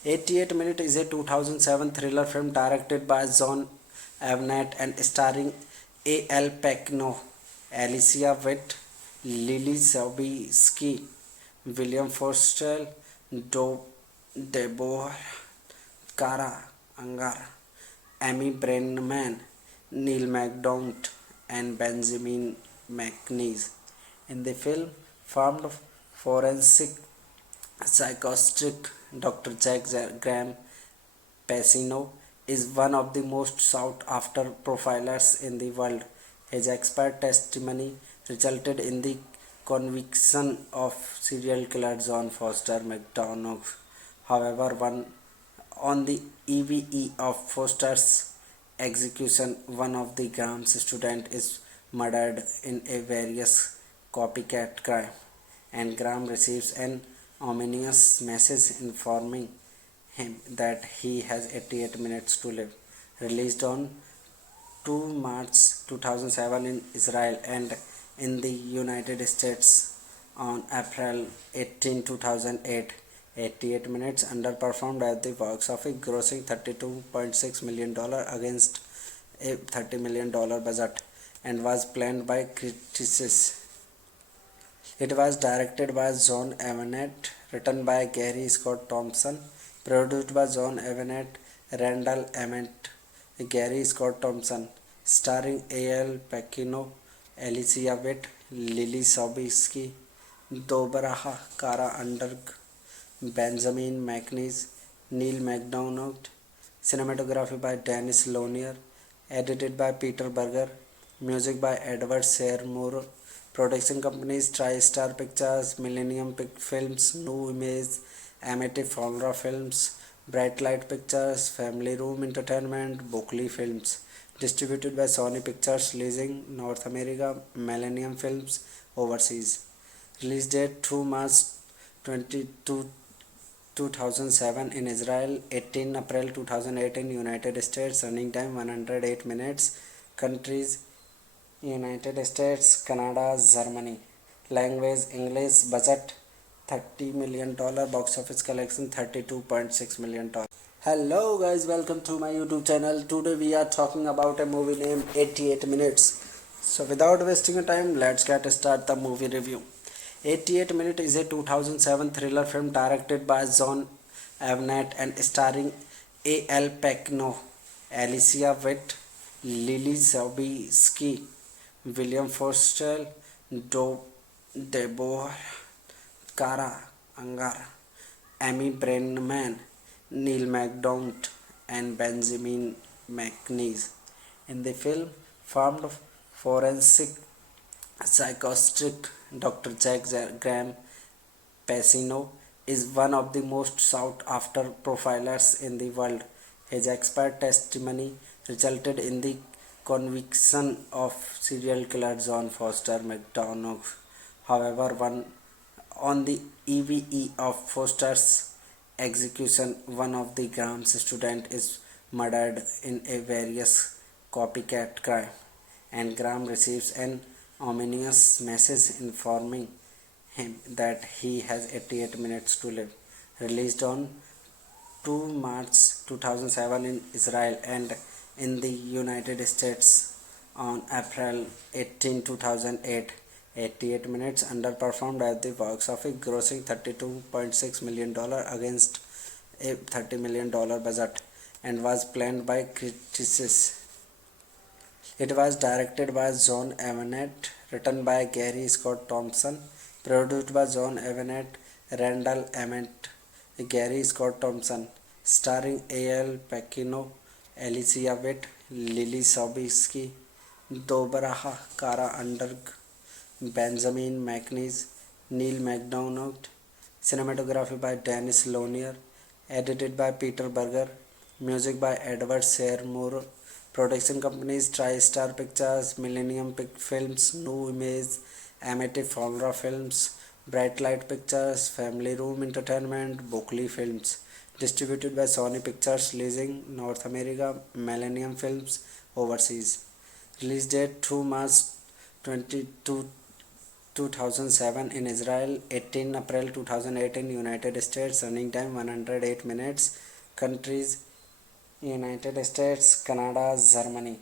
88 Minutes is a 2007 thriller film directed by John Avnet and starring A.L. Pacino, Alicia Witt, Lily Sobieski, William Forster, Deborah Kara Ungar, Amy Brenneman, Neil McDonough, and Benjamin McNeese. In the film, famed forensic psychiatrist Dr. Jack Graham Pacino is one of the most sought after profilers in the world. His expert testimony resulted in the conviction of serial killer John Foster McDonough. However, on the eve of Foster's execution, one of the Graham's students is murdered in a various copycat crime, and Graham receives an ominous message informing him that he has 88 minutes to live. Released on 2 March 2007 in Israel and in the United States on April 18, 2008. 88 minutes underperformed at the box office, grossing $32.6 million against a $30 million budget, and was planned by critics. It was directed by John Avnet, written by Gary Scott Thompson, produced by John Avnet, Randall Emmett, Gary Scott Thompson, starring A.L. Pacino, Alicia Witt, Lily Sobieski, Dobrah Kara Underg, Benjamin McNeese, Neil McDonough. Cinematography by Dennis Lonier, edited by Peter Berger, music by Edward Seymour. Production companies TriStar Pictures, Millennium Films, New Image, Amity Folra Films, Bright Light Pictures, Family Room Entertainment, Buckley Films. Distributed by Sony Pictures Leasing, North America, Millennium Films, overseas. Release date 2 March 2007 in Israel, 18 April 2008 in United States, running time 108 minutes, countries United States, Canada, Germany, language English, budget $30 million, box office collection $32.6 million. Hello guys, welcome to my YouTube channel. Today we are talking about a movie named 88 Minutes. So without wasting time, let's get start the movie review. 88 Minutes is a 2007 thriller film directed by John Avnet and starring A.L. Pacino, Alicia Witt, Lily Sobieski, William Forster, Deborah Kara Ungar, Amy Brenneman, Neil MacDonald, and Benjamin McNeese. In the film, formed forensic psychiatrist Dr. Graham Pacino is one of the most sought after profilers in the world. His expert testimony resulted in the conviction of serial killer John Foster McDonough. However, on the eve of Foster's execution, one of the Graham's students is murdered in a various copycat crime, and Graham receives an ominous message informing him that he has 88 minutes to live. Released on 2 March 2007 in Israel and in the United States on April 18, 2008. 88 minutes underperformed at the box office, grossing $32.6 million against a $30 million budget, and was planned by critics. It was directed by John Avnet, written by Gary Scott Thompson, produced by John Avnet, Randall Emmett, Gary Scott Thompson, starring A.L. Pacino, Alicia Witt, Lily Sobieski, Dobrah Kara Underg, Benjamin McNeese, Neil MacDonald. Cinematography by Dennis Lonier, edited by Peter Berger, music by Edward Seymour. Production companies TriStar Pictures, Millennium Films, New Image, Amity Folra Films, Bright Light Pictures, Family Room Entertainment, Buckley Films. Distributed by Sony Pictures Leasing, North America, Millennium Films, overseas. Release date 2 March 2007 in Israel, 18 April 2008 in United States, running time 108 minutes, countries United States, Canada, Germany,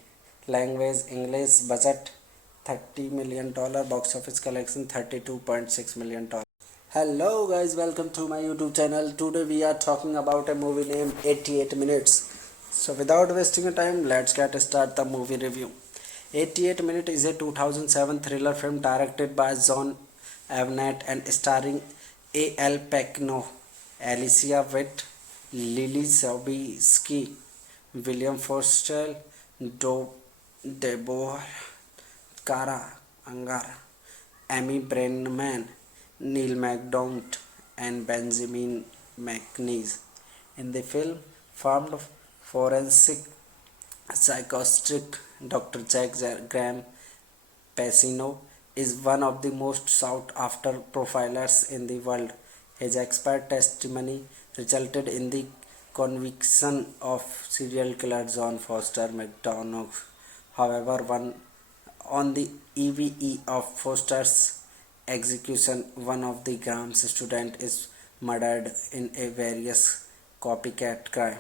language English, budget $30 million, box office collection $32.6 million. Hello guys, welcome to my YouTube channel. Today we are talking about a movie named 88 Minutes. So without wasting your time, let's get start the movie review. 88 Minutes is a 2007 thriller film directed by John Avnet and starring A.L. Pacino, Alicia Witt, Lily Sobieski, William Foster, Deborah Kara Angara, Amy Brenneman, Neil MacDonald, and Benjamin McNeese. In the film, formed forensic psychiatrist Dr. Graham Pacino is one of the most sought after profilers in the world. His expert testimony resulted in the conviction of serial killer John Foster McDonough. However, on the eve of Foster's execution, one of the Graham's students is murdered in a various copycat crime,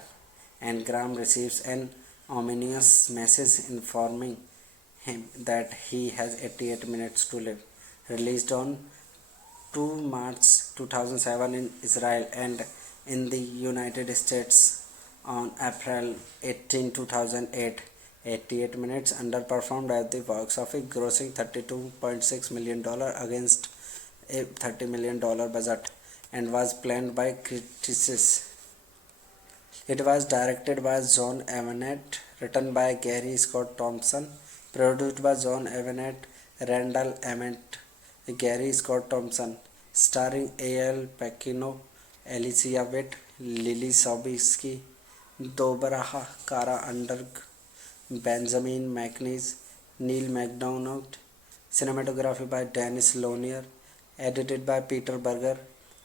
and Graham receives an ominous message informing him that he has 88 minutes to live. Released on 2 March 2007 in Israel and in the United States on April 18, 2008. 88 minutes underperformed at the box office, grossing $32.6 million against a $30 million budget, and was planned by critics. It was directed by John Avnet, written by Gary Scott Thompson, produced by John Avnet, Randall Emmett, Gary Scott Thompson, starring A.L. Pacino, Alicia Witt, Lily Sobieski, Dobrah Kara Underg, Benjamin McNeese, Neil MacDonald. Cinematography by Dennis Lonier, edited by Peter Berger,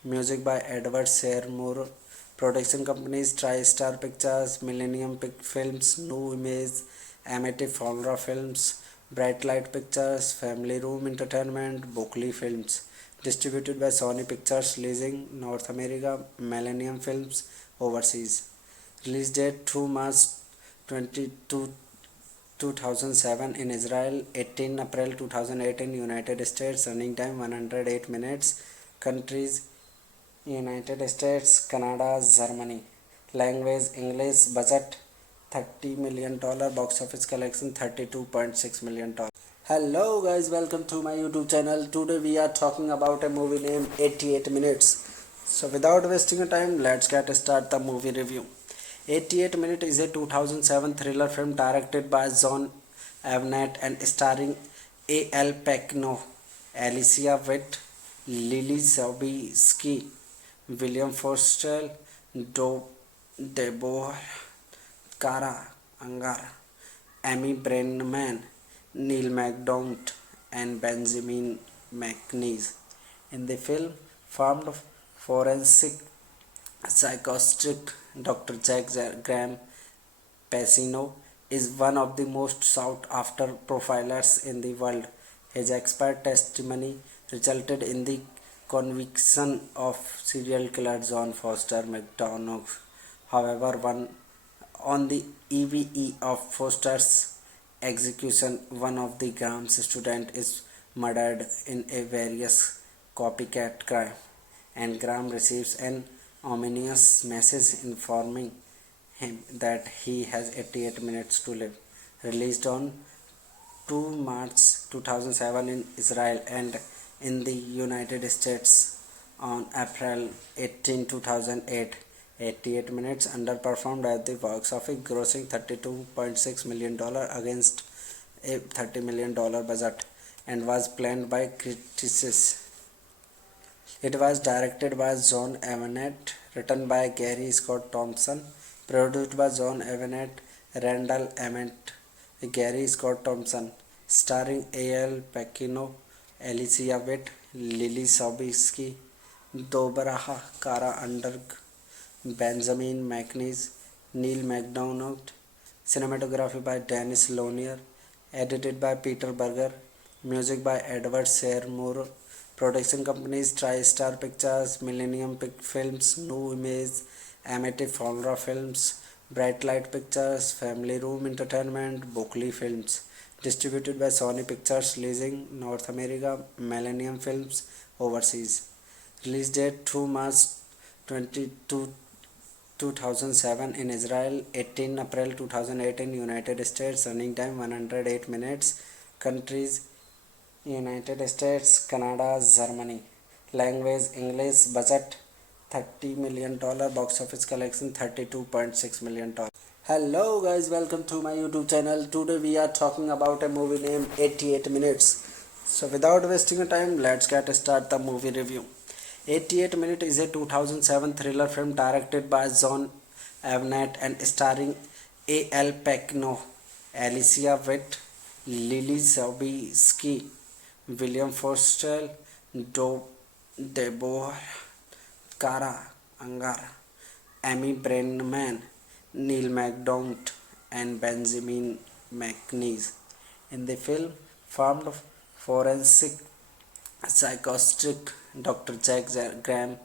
music by Edward Seymour. Production companies TriStar Pictures, Millennium Films, New Image, Amity Folra Films, Bright Light Pictures, Family Room Entertainment, Buckley Films. Distributed by Sony Pictures Leasing, North America, Millennium Films, overseas. Release date 2 March 2007 in Israel, 18 April 2008 in United States, running time 108 minutes, countries United States, Canada, Germany, language English, budget $30 million, box office collection $32.6 million. Hello guys, welcome to my YouTube channel. Today we are talking about a movie named 88 Minutes. So without wasting your time, let's get start the movie review. 88 Minutes is a 2007 thriller film directed by John Avnet and starring A.L. Pacino, Alicia Witt, Lily Sobieski, William Forster, Deborah Kara Angara, Amy Brenneman, Neil MacDonald, and Benjamin McNeese. In the film, formed forensic psychiatrist Dr. Graham Pacino is one of the most sought after profilers in the world. His expert testimony resulted in the conviction of serial killer John Foster McDonough. However, on the eve of Foster's execution, one of the Graham's students is murdered in a various copycat crime, and Graham receives an ominous message informing him that he has 88 minutes to live. Released on 2 March 2007 in Israel and in the United States on April 18, 2008. 88 minutes underperformed at the box office, grossing $32.6 million against a $30 million budget, and was planned by critics. It was directed by John Avnet, written by Gary Scott Thompson, produced by John Avnet, Randall Emmett, Gary Scott Thompson, starring A.L. Pacino, Alicia Witt, Lily Sobieski, Deborah Kara Underg, Benjamin McNeese, Neil MacDonald. Cinematography by Dennis Lonier, edited by Peter Berger, music by Edward Seymour. Production companies TriStar Pictures, Millennium Films, New Image, Amity Fonra Films, Bright Light Pictures, Family Room Entertainment, Buckley Films. Distributed by Sony Pictures Leasing, North America, Millennium Films, overseas. Release date 2 March 2007 in Israel, 18 April 2008 in United States, running time 108 minutes, countries United States, Canada, Germany. Language English. Budget $30 million. Box office collection $32.6 million. Hello guys, welcome to my YouTube channel. Today we are talking about a movie named 88 Minutes. So without wasting your time, let's get start the movie review. 88 Minutes is a 2007 thriller film directed by John Avnet and starring A.L. Pacino, Alicia Witt, Lily Sobieski, William Forster, Deborah Kara Angara, Amy Brenneman, Neil MacDonald, and Benjamin McNeese. In the film, formed forensic psychiatrist Dr. Graham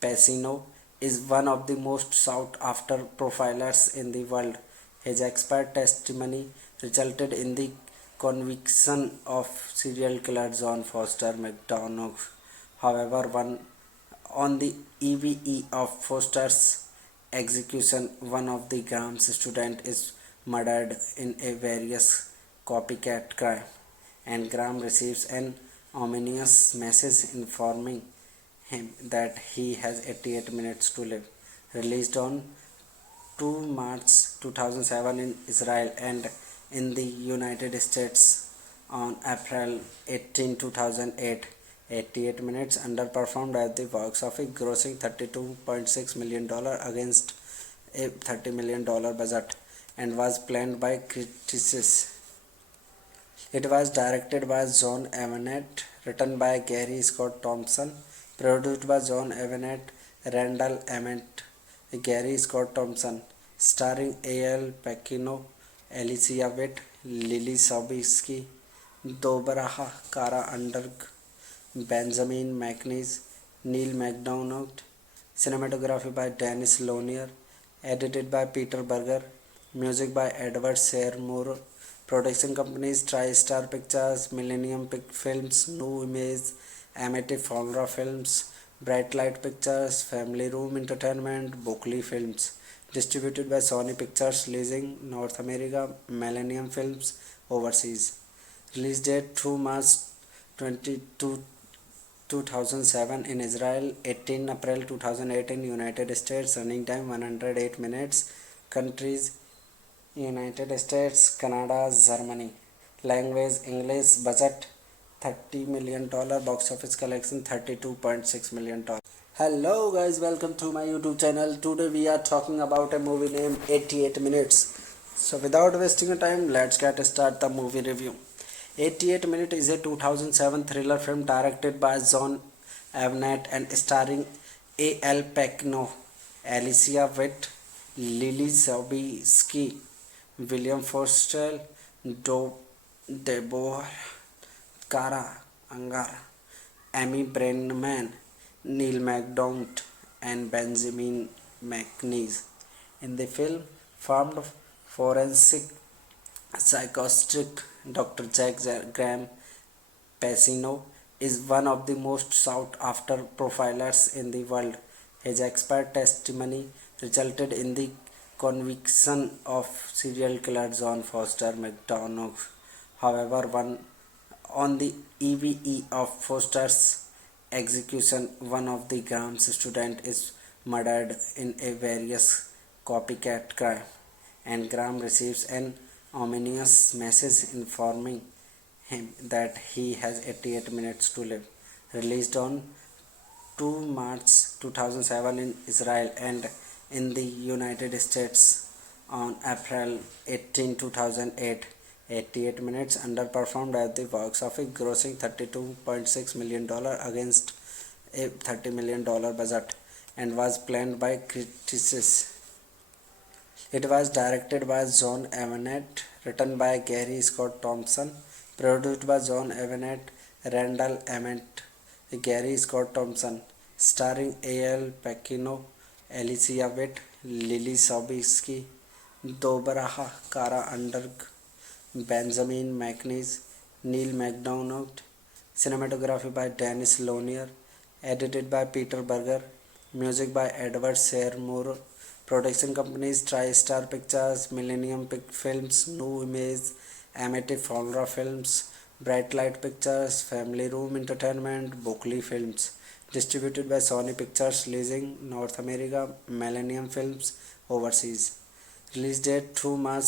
Pacino is one of the most sought after profilers in the world. His expert testimony resulted in the conviction of serial killer John Foster McDonough. However, on the eve of Foster's execution, one of the Graham's students is murdered in a various copycat crime, and Graham receives an ominous message informing him that he has 88 minutes to live. Released on 2 March 2007 in Israel and in the United States on April 18, 2008. 88 minutes underperformed at the box office, grossing $32.6 million against a $30 million budget, and was planned by critics. It was directed by John Avnet, written by Gary Scott Thompson, produced by John Avnet, Randall Emmett, Gary Scott Thompson, starring A.L. Pacino, Alicia Witt, Lily Sobieski, Deborah Kara Underg, Benjamin McNeese, Neil MacDonald. Cinematography by Dennis Lonier, edited by Peter Berger, music by Edward Seymour. Production companies TriStar Pictures, Millennium Films, New Image, Amity Fonra Films, Bright Light Pictures, Family Room Entertainment, Buckley Films. Distributed by Sony Pictures Leasing, North America, Millennium Films, overseas. Release date 2 March 22, 2007 in Israel, 18 April 2008 in United States, running time 108 minutes, countries United States, Canada, Germany, language English, budget $30 million, box office collection $32.6 million. Hello guys, welcome to my YouTube channel. Today we are talking about a movie named 88 Minutes. So without wasting time, let's get start the movie review. 88 Minutes is a 2007 thriller film directed by John Avnet and starring A.L. Pacino, Alicia Witt, Lily Sobieski, William Forster, Deborah Kara Angar, Amy Brenneman, Neil MacDonald, and Benjamin McNeese. In the film, formed forensic psychiatrist Dr. Jack Graham Pacino is one of the most sought after profilers in the world. His expert testimony resulted in the conviction of serial killer John Foster McDonough. However, on the eve of Foster's execution, one of the Graham's students is murdered in a various copycat crime, and Graham receives an ominous message informing him that he has 88 minutes to live. Released on 2 March 2007 in Israel and in the United States on April 18, 2008. 88 Minutes underperformed at the box office, grossing $32.6 million against a $30 million budget, and was planned by critics. It was directed by John Avnet, written by Gary Scott Thompson, produced by John Avnet, Randall Emmett, Gary Scott Thompson, starring A.L. Pacino, Alicia Witt, Lily Sobieski, Deborah Kara Angar, Benjamin McNeese, Neil MacDonald, cinematography by Dennis Lonier, edited by Peter Berger, music by Edward Seymour, production companies TriStar Pictures, Millennium Films, New Image, Amity Flora Films, Bright Light Pictures, Family Room Entertainment, Buckley Films, distributed by Sony Pictures Leasing, North America, Millennium Films, overseas. Release date 2 March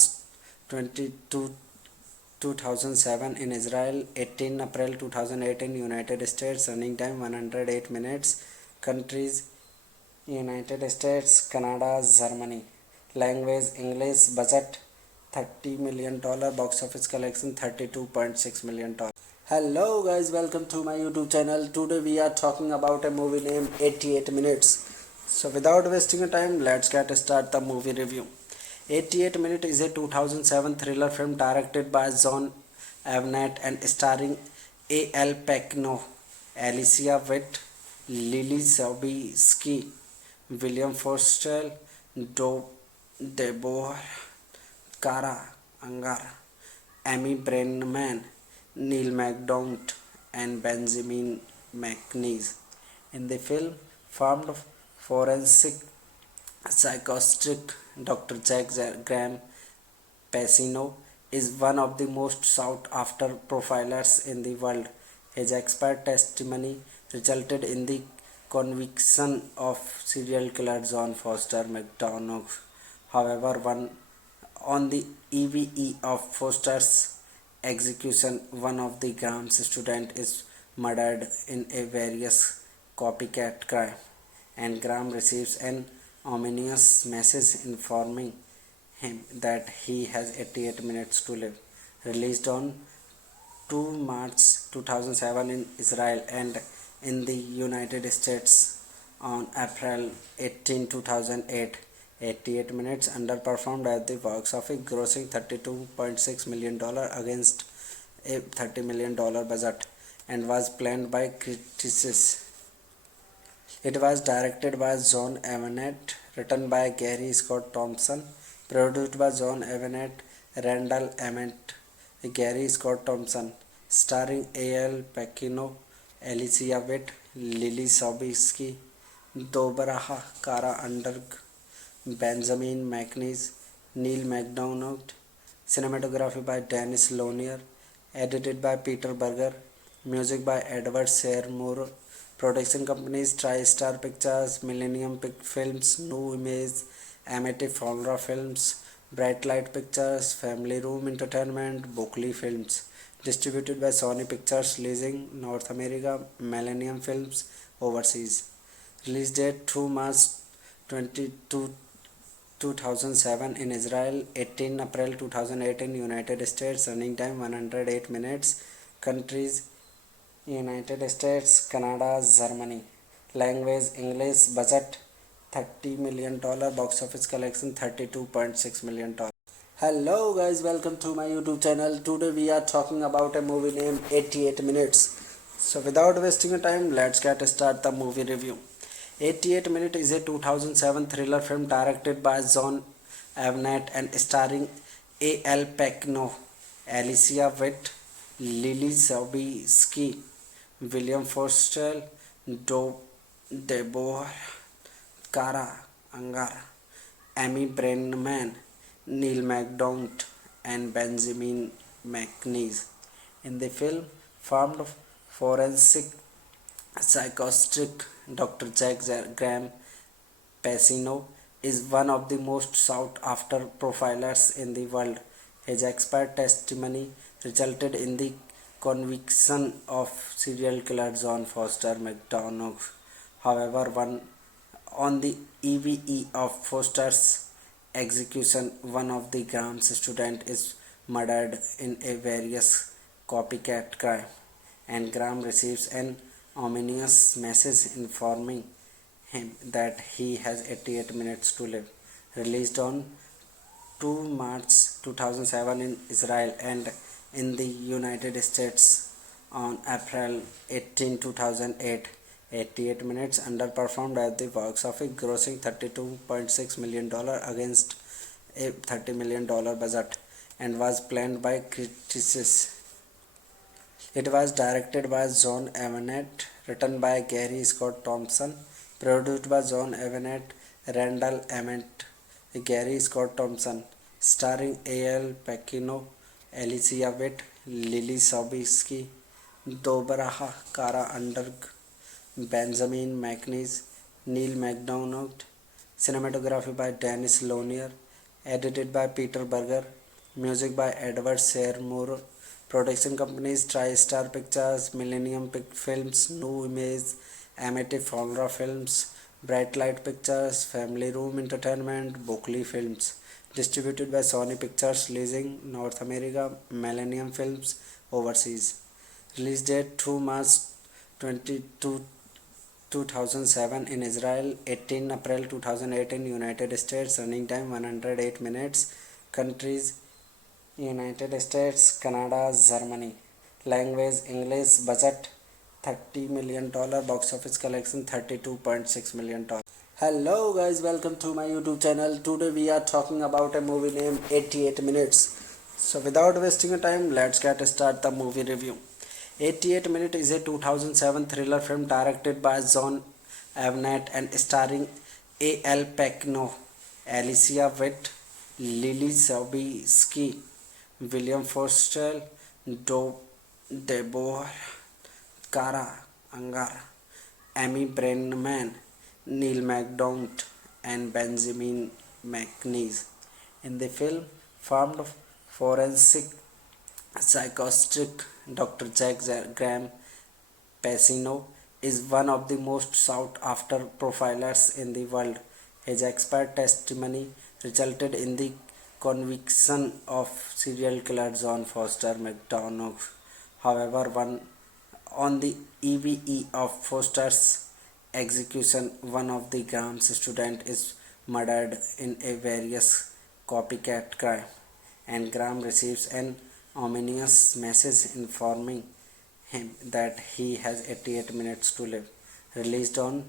2007 in Israel, 18 April 2008 in United States, running time 108 minutes, countries United States, Canada, Germany, language English, budget $30 million, box office collection $32.6 million. Hello guys, welcome to my YouTube channel. Today we are talking about a movie named 88 Minutes. So without wasting time, let's get start the movie review. 88 Minutes is a 2007 thriller film directed by John Avnet and starring A.L. Pacino, Alicia Witt, Lily Sobieski, William Forster, Deborah Kara Angar, Amy Brenneman, Neil MacDonald, and Benjamin McNeese. In the film, formed forensic psychiatrist Dr. Jack Graham Pacino is one of the most sought after profilers in the world. His expert testimony resulted in the conviction of serial killer John Foster McDonough. However, on the eve of Foster's execution, one of the Graham's students is murdered in a various copycat crime, and Graham receives an ominous message informing him that he has 88 minutes to live. Released on 2 March 2007 in Israel and in the United States on April 18, 2008. 88 Minutes underperformed at the box office, grossing $32.6 million against a $30 million budget, and was planned by critics. It was directed by John Avnet, written by Gary Scott Thompson, produced by John Avnet, Randall Emmett, Gary Scott Thompson, starring A.L. Pacino, Alicia Witt, Lily Sobieski, Deborah Kara Angar, Benjamin McNeese, Neil MacDonald, cinematography by Dennis Lonier, edited by Peter Berger, music by Edward Seymour, Production companies TriStar Pictures, Millennium Films, New Image, Amity Flora Films, Bright Light Pictures, Family Room Entertainment, Bookley Films. Distributed by Sony Pictures Leasing, North America, Millennium Films, overseas. Release date 2 March 22, 2007 in Israel, 18 April 2008 in United States, running time 108 minutes, countries United States, Canada, Germany, language English, budget $30 million, box office collection $32.6 million. Hello guys, welcome to my YouTube channel. Today we are talking about a movie named 88 Minutes. So without wasting time, let's get start the movie review. 88 Minutes is a 2007 thriller film directed by John Avnet and starring A.L. Pacino, Alicia Witt, Lily Sobieski, William Forster, Deborah Kara Angara, Amy Brenneman, Neil McDonough, and Benjamin McNeese. In the film, formed forensic psychiatrist Dr. Jack Graham Pacino is one of the most sought after profilers in the world. His expert testimony resulted in the conviction of serial killer John Foster McDonough. However, on the eve of Foster's execution, one of the Graham's students is murdered in a various copycat crime, and Graham receives an ominous message informing him that he has 88 minutes to live. Released on 2 March 2007 in Israel and in the United States on April 18, 2008. 88 minutes underperformed at the box office, grossing $32.6 million against a $30 million budget, and was planned by critics. It was directed by John Avnet, written by Gary Scott Thompson, produced by John Avnet, Randall Emmett, Gary Scott Thompson, starring A.L. Pacino, Alicia Witt, Lily Sobieski, Deborah Kara Underg, Benjamin McNeese, Neil McDonough. Cinematography by Dennis Lonier, edited by Peter Berger, music by Edward Seymour. Production companies TriStar Pictures, Millennium Films, New Image, Amity Flora Films, Bright Light Pictures, Family Room Entertainment, Bookley Films. Distributed by Sony Pictures Leasing, North America, Millennium Films, overseas. Release date 2 March 22, 2007 in Israel, 18 April 2008 in United States, running time 108 minutes, countries United States, Canada, Germany, language English, budget $30 million, box office collection $32.6 million. Hello guys, welcome to my YouTube channel. Today we are talking about a movie named 88 Minutes. So without wasting time, let's get start the movie review. 88 Minutes is a 2007 thriller film directed by John Avnet and starring A.L. Pacino, Alicia Witt, Lily Sobieski, William Forster, Deborah Kara Angara, Amy Brenneman, Neil McDonough, and Benjamin McNeese. In the film, formed forensic psychiatrist Dr. Jack Graham Pacino is one of the most sought after profilers in the world. His expert testimony resulted in the conviction of serial killer John Foster McDonough. However, on the eve of Foster's execution, one of the Graham's students is murdered in a various copycat crime, and Graham receives an ominous message informing him that he has 88 minutes to live. Released on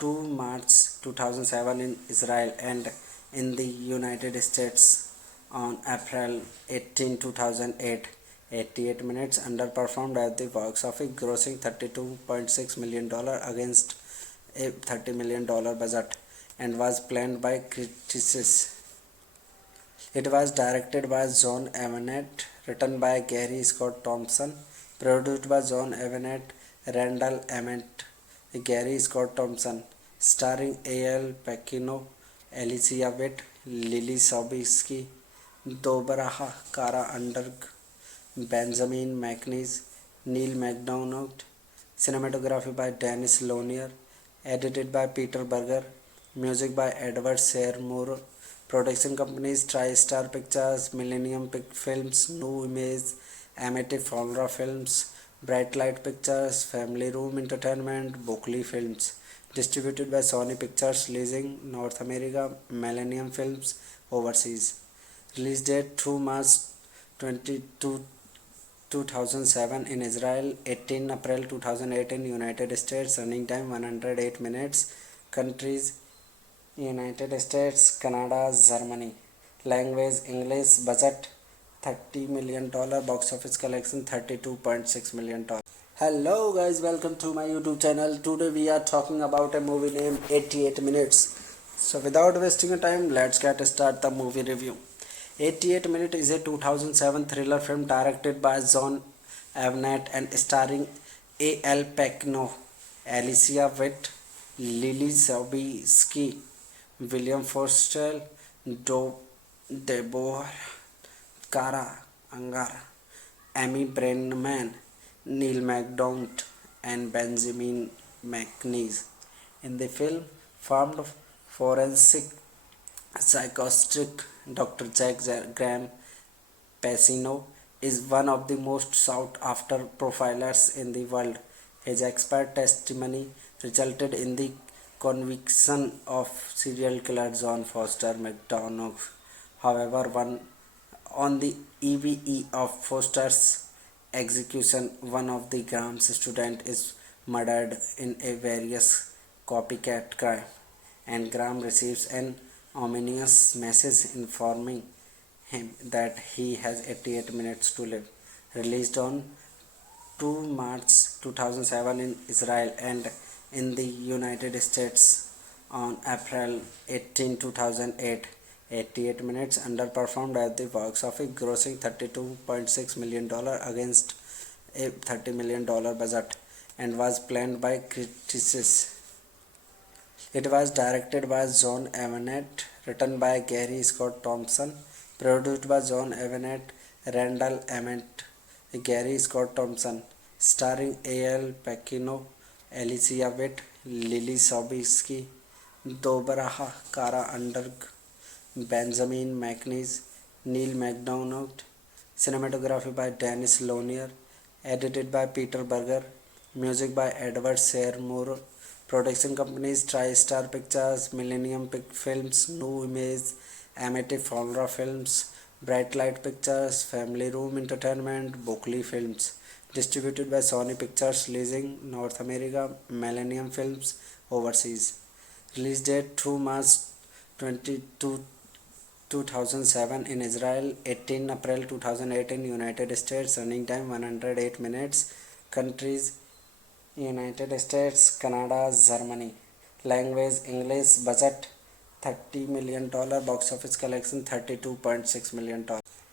2 March 2007 in Israel and in the United States on April 18, 2008. 88 minutes underperformed at the box office, grossing $32.6 million against a $30 million budget, and was planned by critics. It was directed by John Avnet, written by Gary Scott Thompson, produced by John Avnet, Randall Emmett, Gary Scott Thompson, starring A.L. Pacino, Alicia Witt, Lily Sobieski, Dobaraha Kara Underg, Benjamin McNeese, Neil MacDonald, cinematography by Dennis Lonier, edited by Peter Berger, music by Edward Seymour, production companies TriStar Pictures, Millennium Films, New Image, Amity Folra Films, Bright Light Pictures, Family Room Entertainment, Bookley Films, distributed by Sony Pictures Leasing, North America, Millennium Films, overseas. Release date 2 March 22 2007 in Israel, 18 April 2008 in United States, running time 108 minutes, countries United States, Canada, Germany, language English, budget $30 million, box office collection $32.6 million. Hello guys, welcome to my YouTube channel. Today we are talking about a movie named 88 Minutes. So without wasting time, let's get start the movie review. 88 Minutes is a 2007 thriller film directed by John Avnet and starring A.L. Pacino, Alicia Witt, Lily Sobieski, William Forster, Deborah Kara Angar, Amy Brenneman, Neil MacDonald, and Benjamin McNeese. In the film, formed forensic psychiatrist Dr. Jack Graham Pacino is one of the most sought after profilers in the world. His expert testimony resulted in the conviction of serial killer John Foster McDonough. However, on the eve of Foster's execution, one of the Graham's students is murdered in a various copycat crime, and Graham receives an ominous message informing him that he has 88 minutes to live. Released on 2 March 2007 in Israel and in the United States on April 18, 2008. 88 Minutes underperformed at the box office, grossing $32.6 million against a $30 million budget, and was planned by critics. It was directed by John Avnet, written by Gary Scott Thompson, produced by John Avnet, Randall Emmett, Gary Scott Thompson, starring A.L. Pacino, Alicia Witt, Lily Sobieski, Dobaraha Kara Underg, Benjamin McNeese, Neil MacDonald, cinematography by Dennis Lonier, edited by Peter Berger, music by Edward Seymour, production companies TriStar Pictures, Millennium Films, New Image, Amity Folra Films, Bright Light Pictures, Family Room Entertainment, Bookley Films, distributed by Sony Pictures Leasing, North America, Millennium Films, overseas. Release date 2 March 22 2007 in Israel, 18 April 2008 in United States, running time 108 minutes, countries United States, Canada, Germany, language English, budget $30 million, box office collection $32.6 million.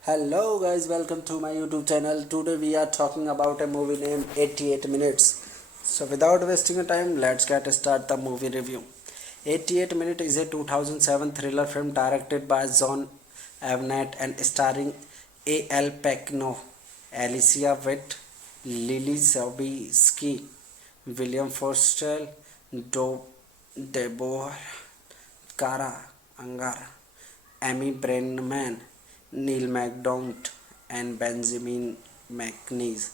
Hello guys, welcome to my YouTube channel. Today we are talking about a movie named 88 Minutes. So without wasting time, let's get start the movie review. 88 Minutes is a 2007 thriller film directed by John Avnet and starring A.L. Pacino, Alicia Witt, Lily Sobieski, William Forster, Deborah Kara Angar, Amy Brenneman, Neil MacDonald, and Benjamin McNeese.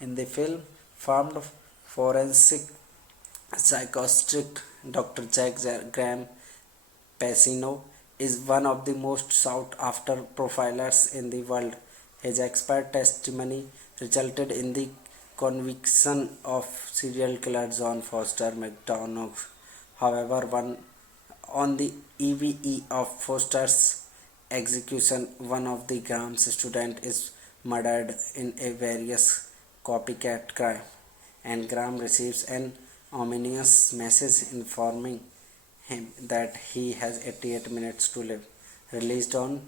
In the film, formed forensic psychiatrist Dr. Jack Graham Pacino is one of the most sought after profilers in the world. His expert testimony resulted in the conviction of serial killer John Foster McDonough. However, on the eve of Foster's execution, one of the Graham's students is murdered in a various copycat crime, and Graham receives an ominous message informing him that he has 88 minutes to live. Released on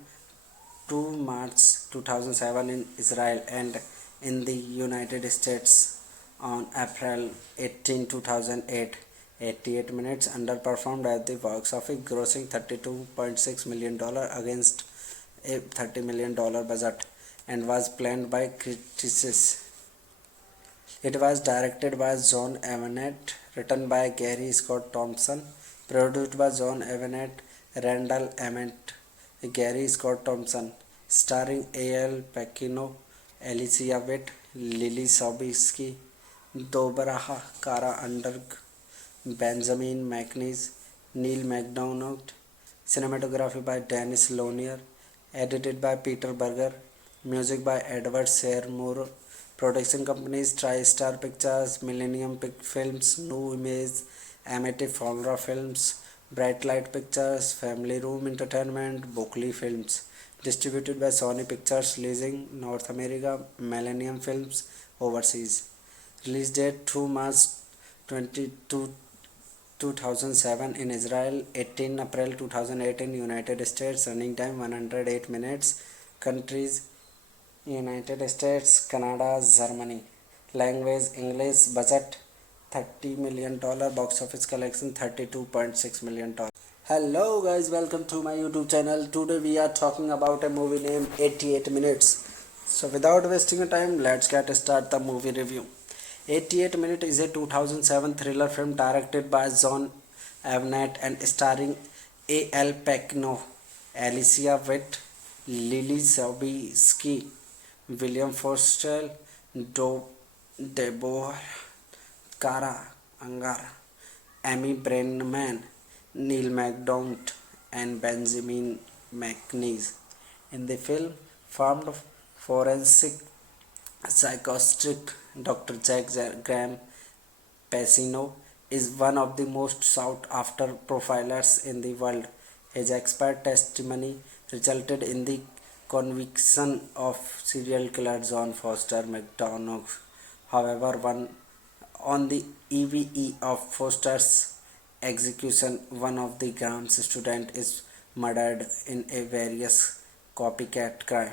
2 March 2007 in Israel and in the United States on April 18, 2008. 88 minutes underperformed at the box office, grossing $32.6 million against a $30 million budget, and was planned by critics. It was directed by John Avnet, written by Gary Scott Thompson, produced by John Avnet, Randall Emmett, Gary Scott Thompson, starring A.L. Pacino, Alicia Witt, Lily Sobieski, Dobrah Kara Underg, Benjamin McNeese, Neil MacDonald, cinematography by Dennis Lonier, edited by Peter Berger, music by Edward Seymour, production companies TriStar Pictures, Millennium Films, New Image, Amity Folra Films, Bright Light Pictures, Family Room Entertainment, Bockley Films, distributed by Sony Pictures Leasing, North America, Millennium Films, overseas. Release date 2 March 22, 2007 in Israel, 18 April 2008 in United States, running time 108 minutes, countries United States, Canada, Germany, language English, budget $30 million, box office collection $32.6 million. Hello guys, welcome to my YouTube channel. Today we are talking about a movie named 88 Minutes. So without wasting time, let's get start the movie review. 88 Minutes is a 2007 thriller film directed by John Avnet and starring A.L. Pacino, Alicia Witt, Lily Sobieski, William Forster, Deborah Kara Angara, Amy Brenneman, Neil MacDonald, and Benjamin McNeese. In the film, formed forensic psychiatrist Dr. Jack Graham Pacino is one of the most sought-after profilers in the world. His expert testimony resulted in the conviction of serial killer John Foster McDonough. However, on the eve of Foster's execution, one of the Graham's students is murdered in a various copycat crime,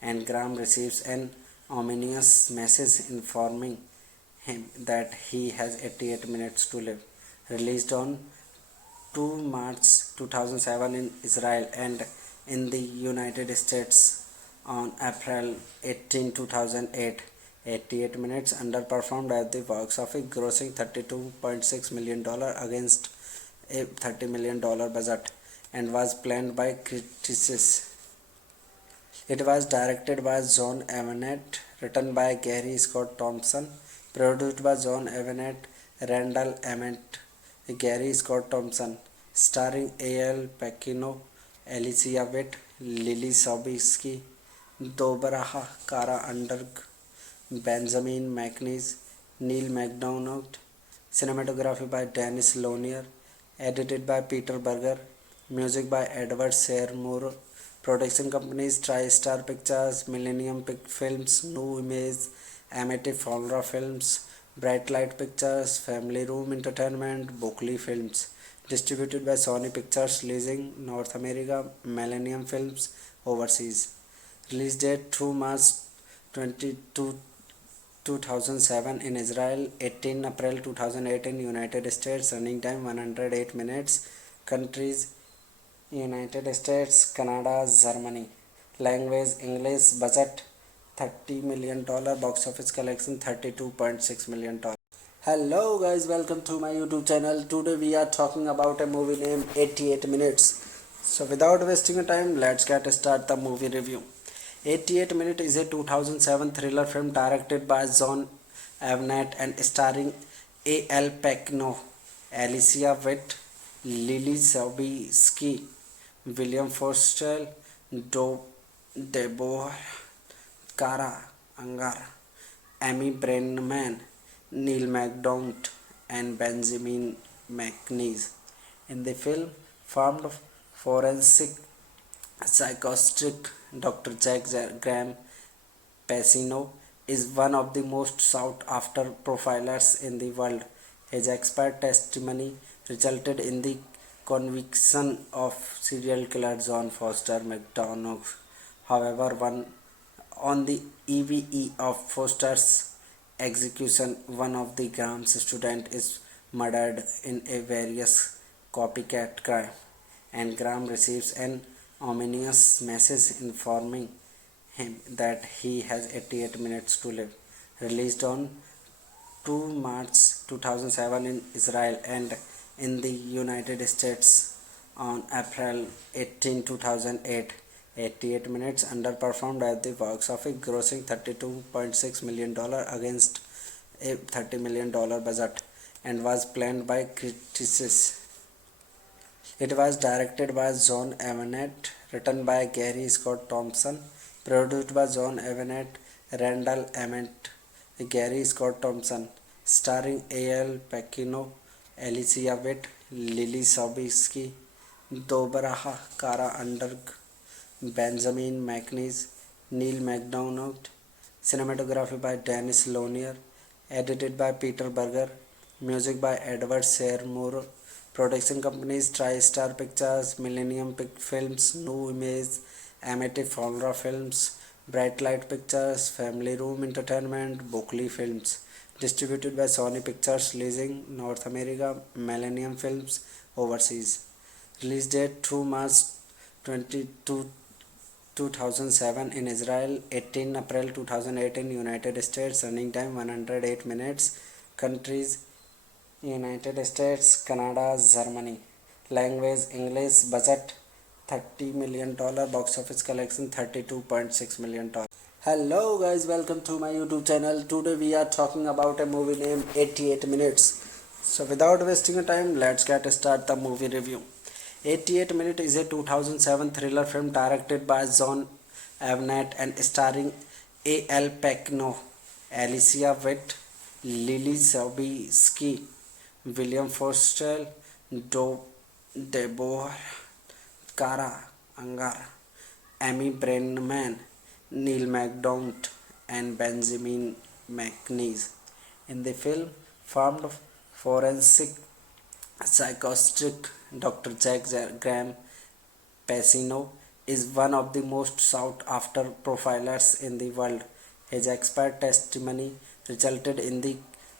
and Graham receives an ominous message informing him that he has 88 minutes to live. Released on 2 March 2007 in Israel and in the United States on April 18, 2008. 88 minutes underperformed at the box office, grossing $32.6 million against a $30 million budget, and was planned by critics. It was directed by John Avnet, written by Gary Scott Thompson, produced by John Avnet, Randall Emmett, Gary Scott Thompson, starring A.L. Pacino, Alicia Witt, Lily Sobieski, Dobrah Kara Underg, Benjamin McNeese, Neil MacDonald, cinematography by Dennis Lonier, edited by Peter Berger, music by Edward Seymour, production companies TriStar Pictures, Millennium Films, New Image, Amity Folra Films, Bright Light Pictures, Family Room Entertainment, Bockley Films, distributed by Sony Pictures Leasing, North America, Millennium Films, overseas. Release date 2 March 22, 2007 in Israel, 18 April 2008 in United States, running time 108 minutes, countries United States, Canada, Germany, language English, budget $30 million, box office collection $32.6 million. Hello guys, welcome to my YouTube channel. Today we are talking about a movie named 88 Minutes. So without wasting time, let's get start the movie review. 88 Minutes is a 2007 thriller film directed by John Avnet and starring A.L. Pacino, Alicia Witt, Lily Sobieski, William Forster, Deborah Kara Angara, Amy Brenneman, Neil MacDonald, and Benjamin McNeese. In the film, formed forensic psychiatrist Dr. Jack Graham Pacino is one of the most sought-after profilers in the world. His expert testimony resulted in the conviction of serial killer John Foster McDonough. However, on the eve of Foster's execution, one of the Graham's students is murdered in a various copycat crime, and Graham receives an ominous message informing him that he has 88 minutes to live. Released on 2 March 2007 in Israel and in the United States on April 18, 2008. 88 minutes underperformed at the box office, grossing $32.6 million against a $30 million budget, and was planned by critics. It was directed by John Avnet, written by Gary Scott Thompson, produced by John Avnet, Randall Emmett, Gary Scott Thompson, starring A.L. Pacino, Alicia Witt, Lily Sobieski, Dobrah Kara Underg, Benjamin McNeese, Neil McDonough, cinematography by Dennis Lonier, edited by Peter Berger, music by Edward Seymour, production companies TriStar Pictures, Millennium Films, New Image, Amity Folra Films, Bright Light Pictures, Family Room Entertainment, Bookley Films, distributed by Sony Pictures Leasing, North America, Millennium Films, overseas. Release date 2 March 22, 2007 in Israel, 18 April 2008 in United States, running time 108 minutes, countries United States, Canada, Germany, language English, budget $30 million, box office collection $32.6 million. Hello guys, welcome to my YouTube channel. Today we are talking about a movie named 88 Minutes. So without wasting time, let's get start the movie review. 88 Minutes is a 2007 thriller film directed by John Avnet and starring A.L. Pacino, Alicia Witt, Lily Sobieski, William Forster, Deborah Kara Ungar, Amy Brenneman, Neil McDonough, and Benjamin McNeese. In the film, formed forensic psychiatrist Dr. Jack Graham Pacino is one of the most sought after profilers in the world. His expert testimony resulted in the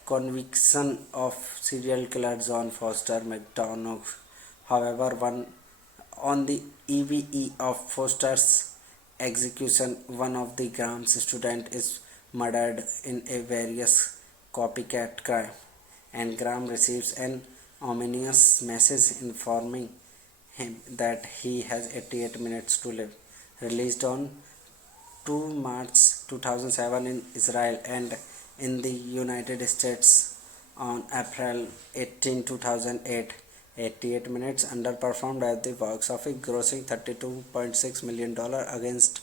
conviction of serial killer John Foster McDonough. However, on the eve of Foster's execution, one of the Graham's students is murdered in a various copycat crime, and Graham receives an ominous message informing him that he has 88 minutes to live. Released on 2 March 2007 in Israel and in the United States on April 18, 2008. 88 minutes underperformed at the box office, grossing $32.6 million against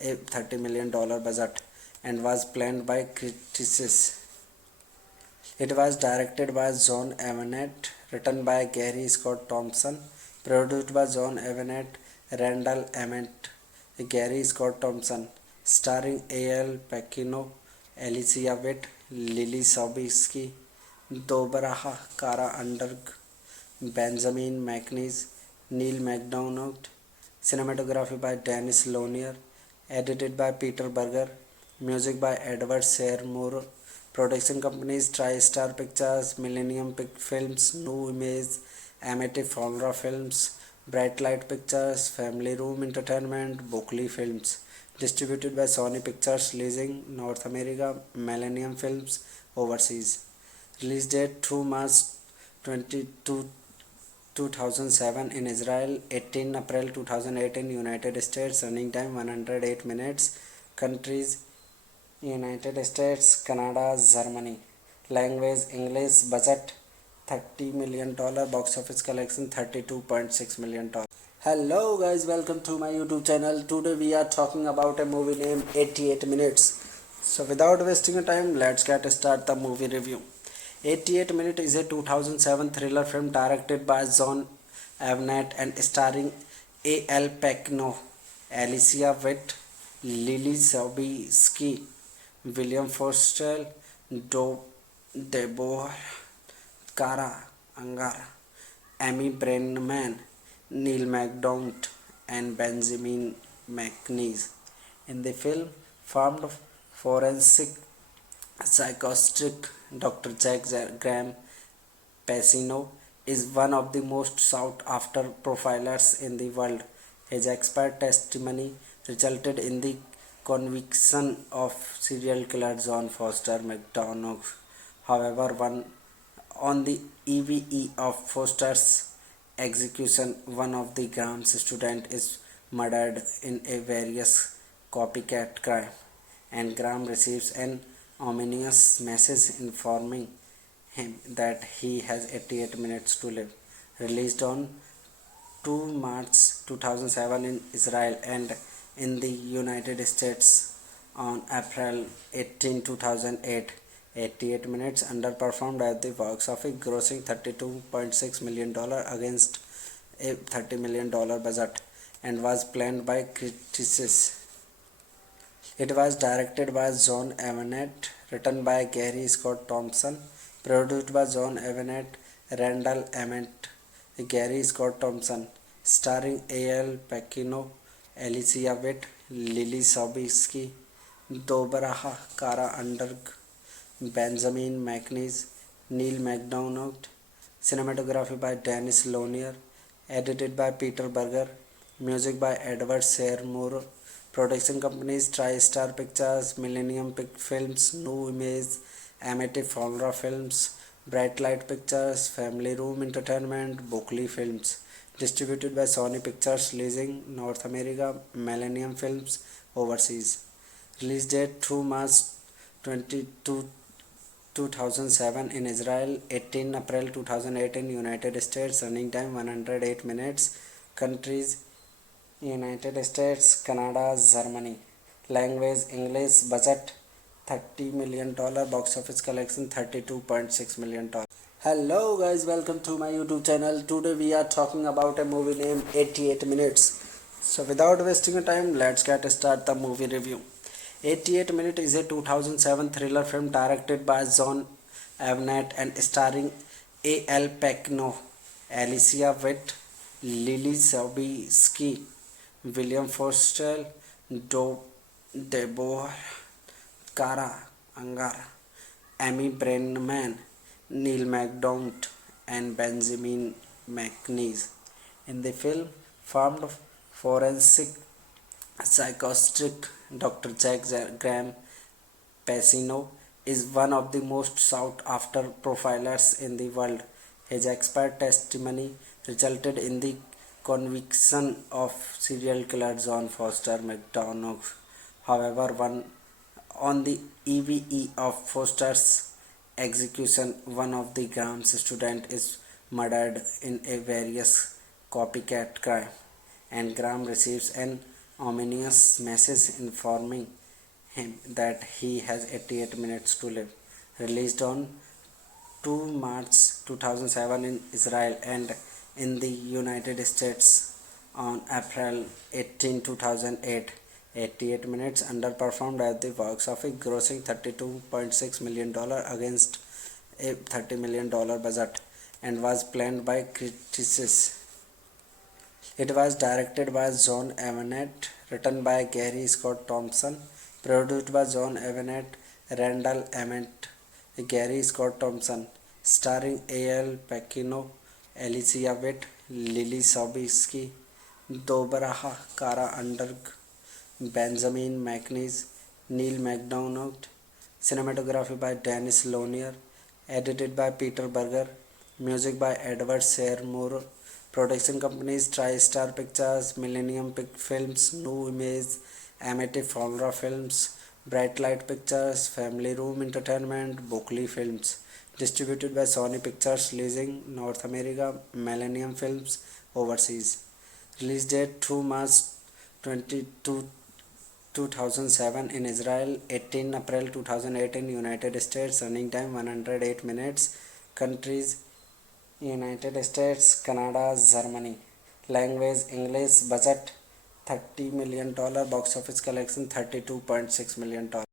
a $30 million budget, and was planned by critics. It was directed by John Avnet, written by Gary Scott Thompson, produced by John Avnet, Randall Emmett, Gary Scott Thompson, starring A.L. Pacino, Alicia Witt, Lily Sobieski, Dobrah Kara Underg, Benjamin McNeese, Neil McDonough, cinematography by Dennis Lonier, edited by Peter Berger, music by Edward Seymour, production companies TriStar Pictures, Millennium Films, New Image, Amity Folra Films, Bright Light Pictures, Family Room Entertainment, Bookley Films, distributed by Sony Pictures Leasing, North America, Millennium Films, overseas. Release date 2 March 22, 2007 in Israel, 18 April 2008 in United States, running time 108 minutes, countries United States, Canada, Germany, language English, budget $30 million, box office collection $32.6 million. Hello guys, welcome to my YouTube channel. Today we are talking about a movie named 88 Minutes. So without wasting time, let's get start the movie review. 88 Minutes is a 2007 thriller film directed by John Avnet and starring A.L. Pacino, Alicia Witt, Lily Sobieski, William Forster, Deborah Kara Ungar, Amy Brenneman, Neil McDonough, and Benjamin McNeese. In the film, formed forensic psychiatrist Dr. Graham Pacino is one of the most sought-after profilers in the world. His expert testimony resulted in the conviction of serial killer John Foster McDonough. However, on the eve of Foster's execution, one of the Graham's students is murdered in a various copycat crime, and Graham receives an ominous message informing him that he has 88 minutes to live. Released on 2 March 2007 in Israel and in the United States on April 18, 2008. 88 minutes underperformed at the box office, grossing $32.6 million against a $30 million budget, and was planned by critics. It was directed by John Avnet, written by Gary Scott Thompson, produced by John Avnet, Randall Emmett, Gary Scott Thompson, starring A.L. Pacino, Alicia Witt, Lily Sobieski, Dobrah Kara Underg, Benjamin McNeese, Neil McDonough. Cinematography by Dennis Lonier, edited by Peter Berger, music by Edward Seymour. Production companies TriStar Pictures, Millennium Films, New Image, Amity Folra Films, Bright Light Pictures, Family Room Entertainment, Bockley Films. Distributed by Sony Pictures Leasing, North America, Millennium Films, overseas. Release date 2 March 22, 2007 in Israel, 18 April 2008 in United States, running time 108 minutes, countries United States, Canada, Germany, language English, budget $30 million, box office collection $32.6 million. Hello guys, welcome to my YouTube channel. Today we are talking about a movie named 88 Minutes. So without wasting your time, let's get start the movie review. 88 Minutes is a 2007 thriller film directed by John Avnet and starring A.L. Pacino, Alicia Witt, Lily Sobieski, William Foster, Deborah Kara Angar, Amy Brenneman, Neil McDonough, and Benjamin McNeese. In the film, famed forensic psychiatrist Dr. Graham Pacino is one of the most sought-after profilers in the world. His expert testimony resulted in the conviction of serial killer John Foster McDonough. However, on the eve of Foster's execution, one of the Graham's students is murdered in a various copycat crime, and Graham receives an ominous message informing him that he has 88 minutes to live. Released on 2 March 2007 in Israel and in the United States on April 18, 2008. 88 minutes underperformed at the box office, grossing $32.6 million against a $30 million budget, and was planned by critics. It was directed by John Avnet, written by Gary Scott Thompson, produced by John Avnet, Randall Emmett, Gary Scott Thompson, starring A.L. Pacino, Alicia Witt, Lily Sobieski, Dobrah Kara Underg, Benjamin McNeese, Neil McDonough. Cinematography by Dennis Lonier, edited by Peter Berger, music by Edward Seymour. Production companies TriStar Pictures, Millennium Films, New Image, Amity Folra Films, Bright Light Pictures, Family Room Entertainment, Bockley Films. Distributed by Sony Pictures Leasing, North America, Millennium Films, overseas. Release date 2 March 22, 2007 in Israel, 18 April 2008 in United States, running time 108 minutes, countries United States, Canada, Germany, language English, budget $30 million, box office collection $32.6 million.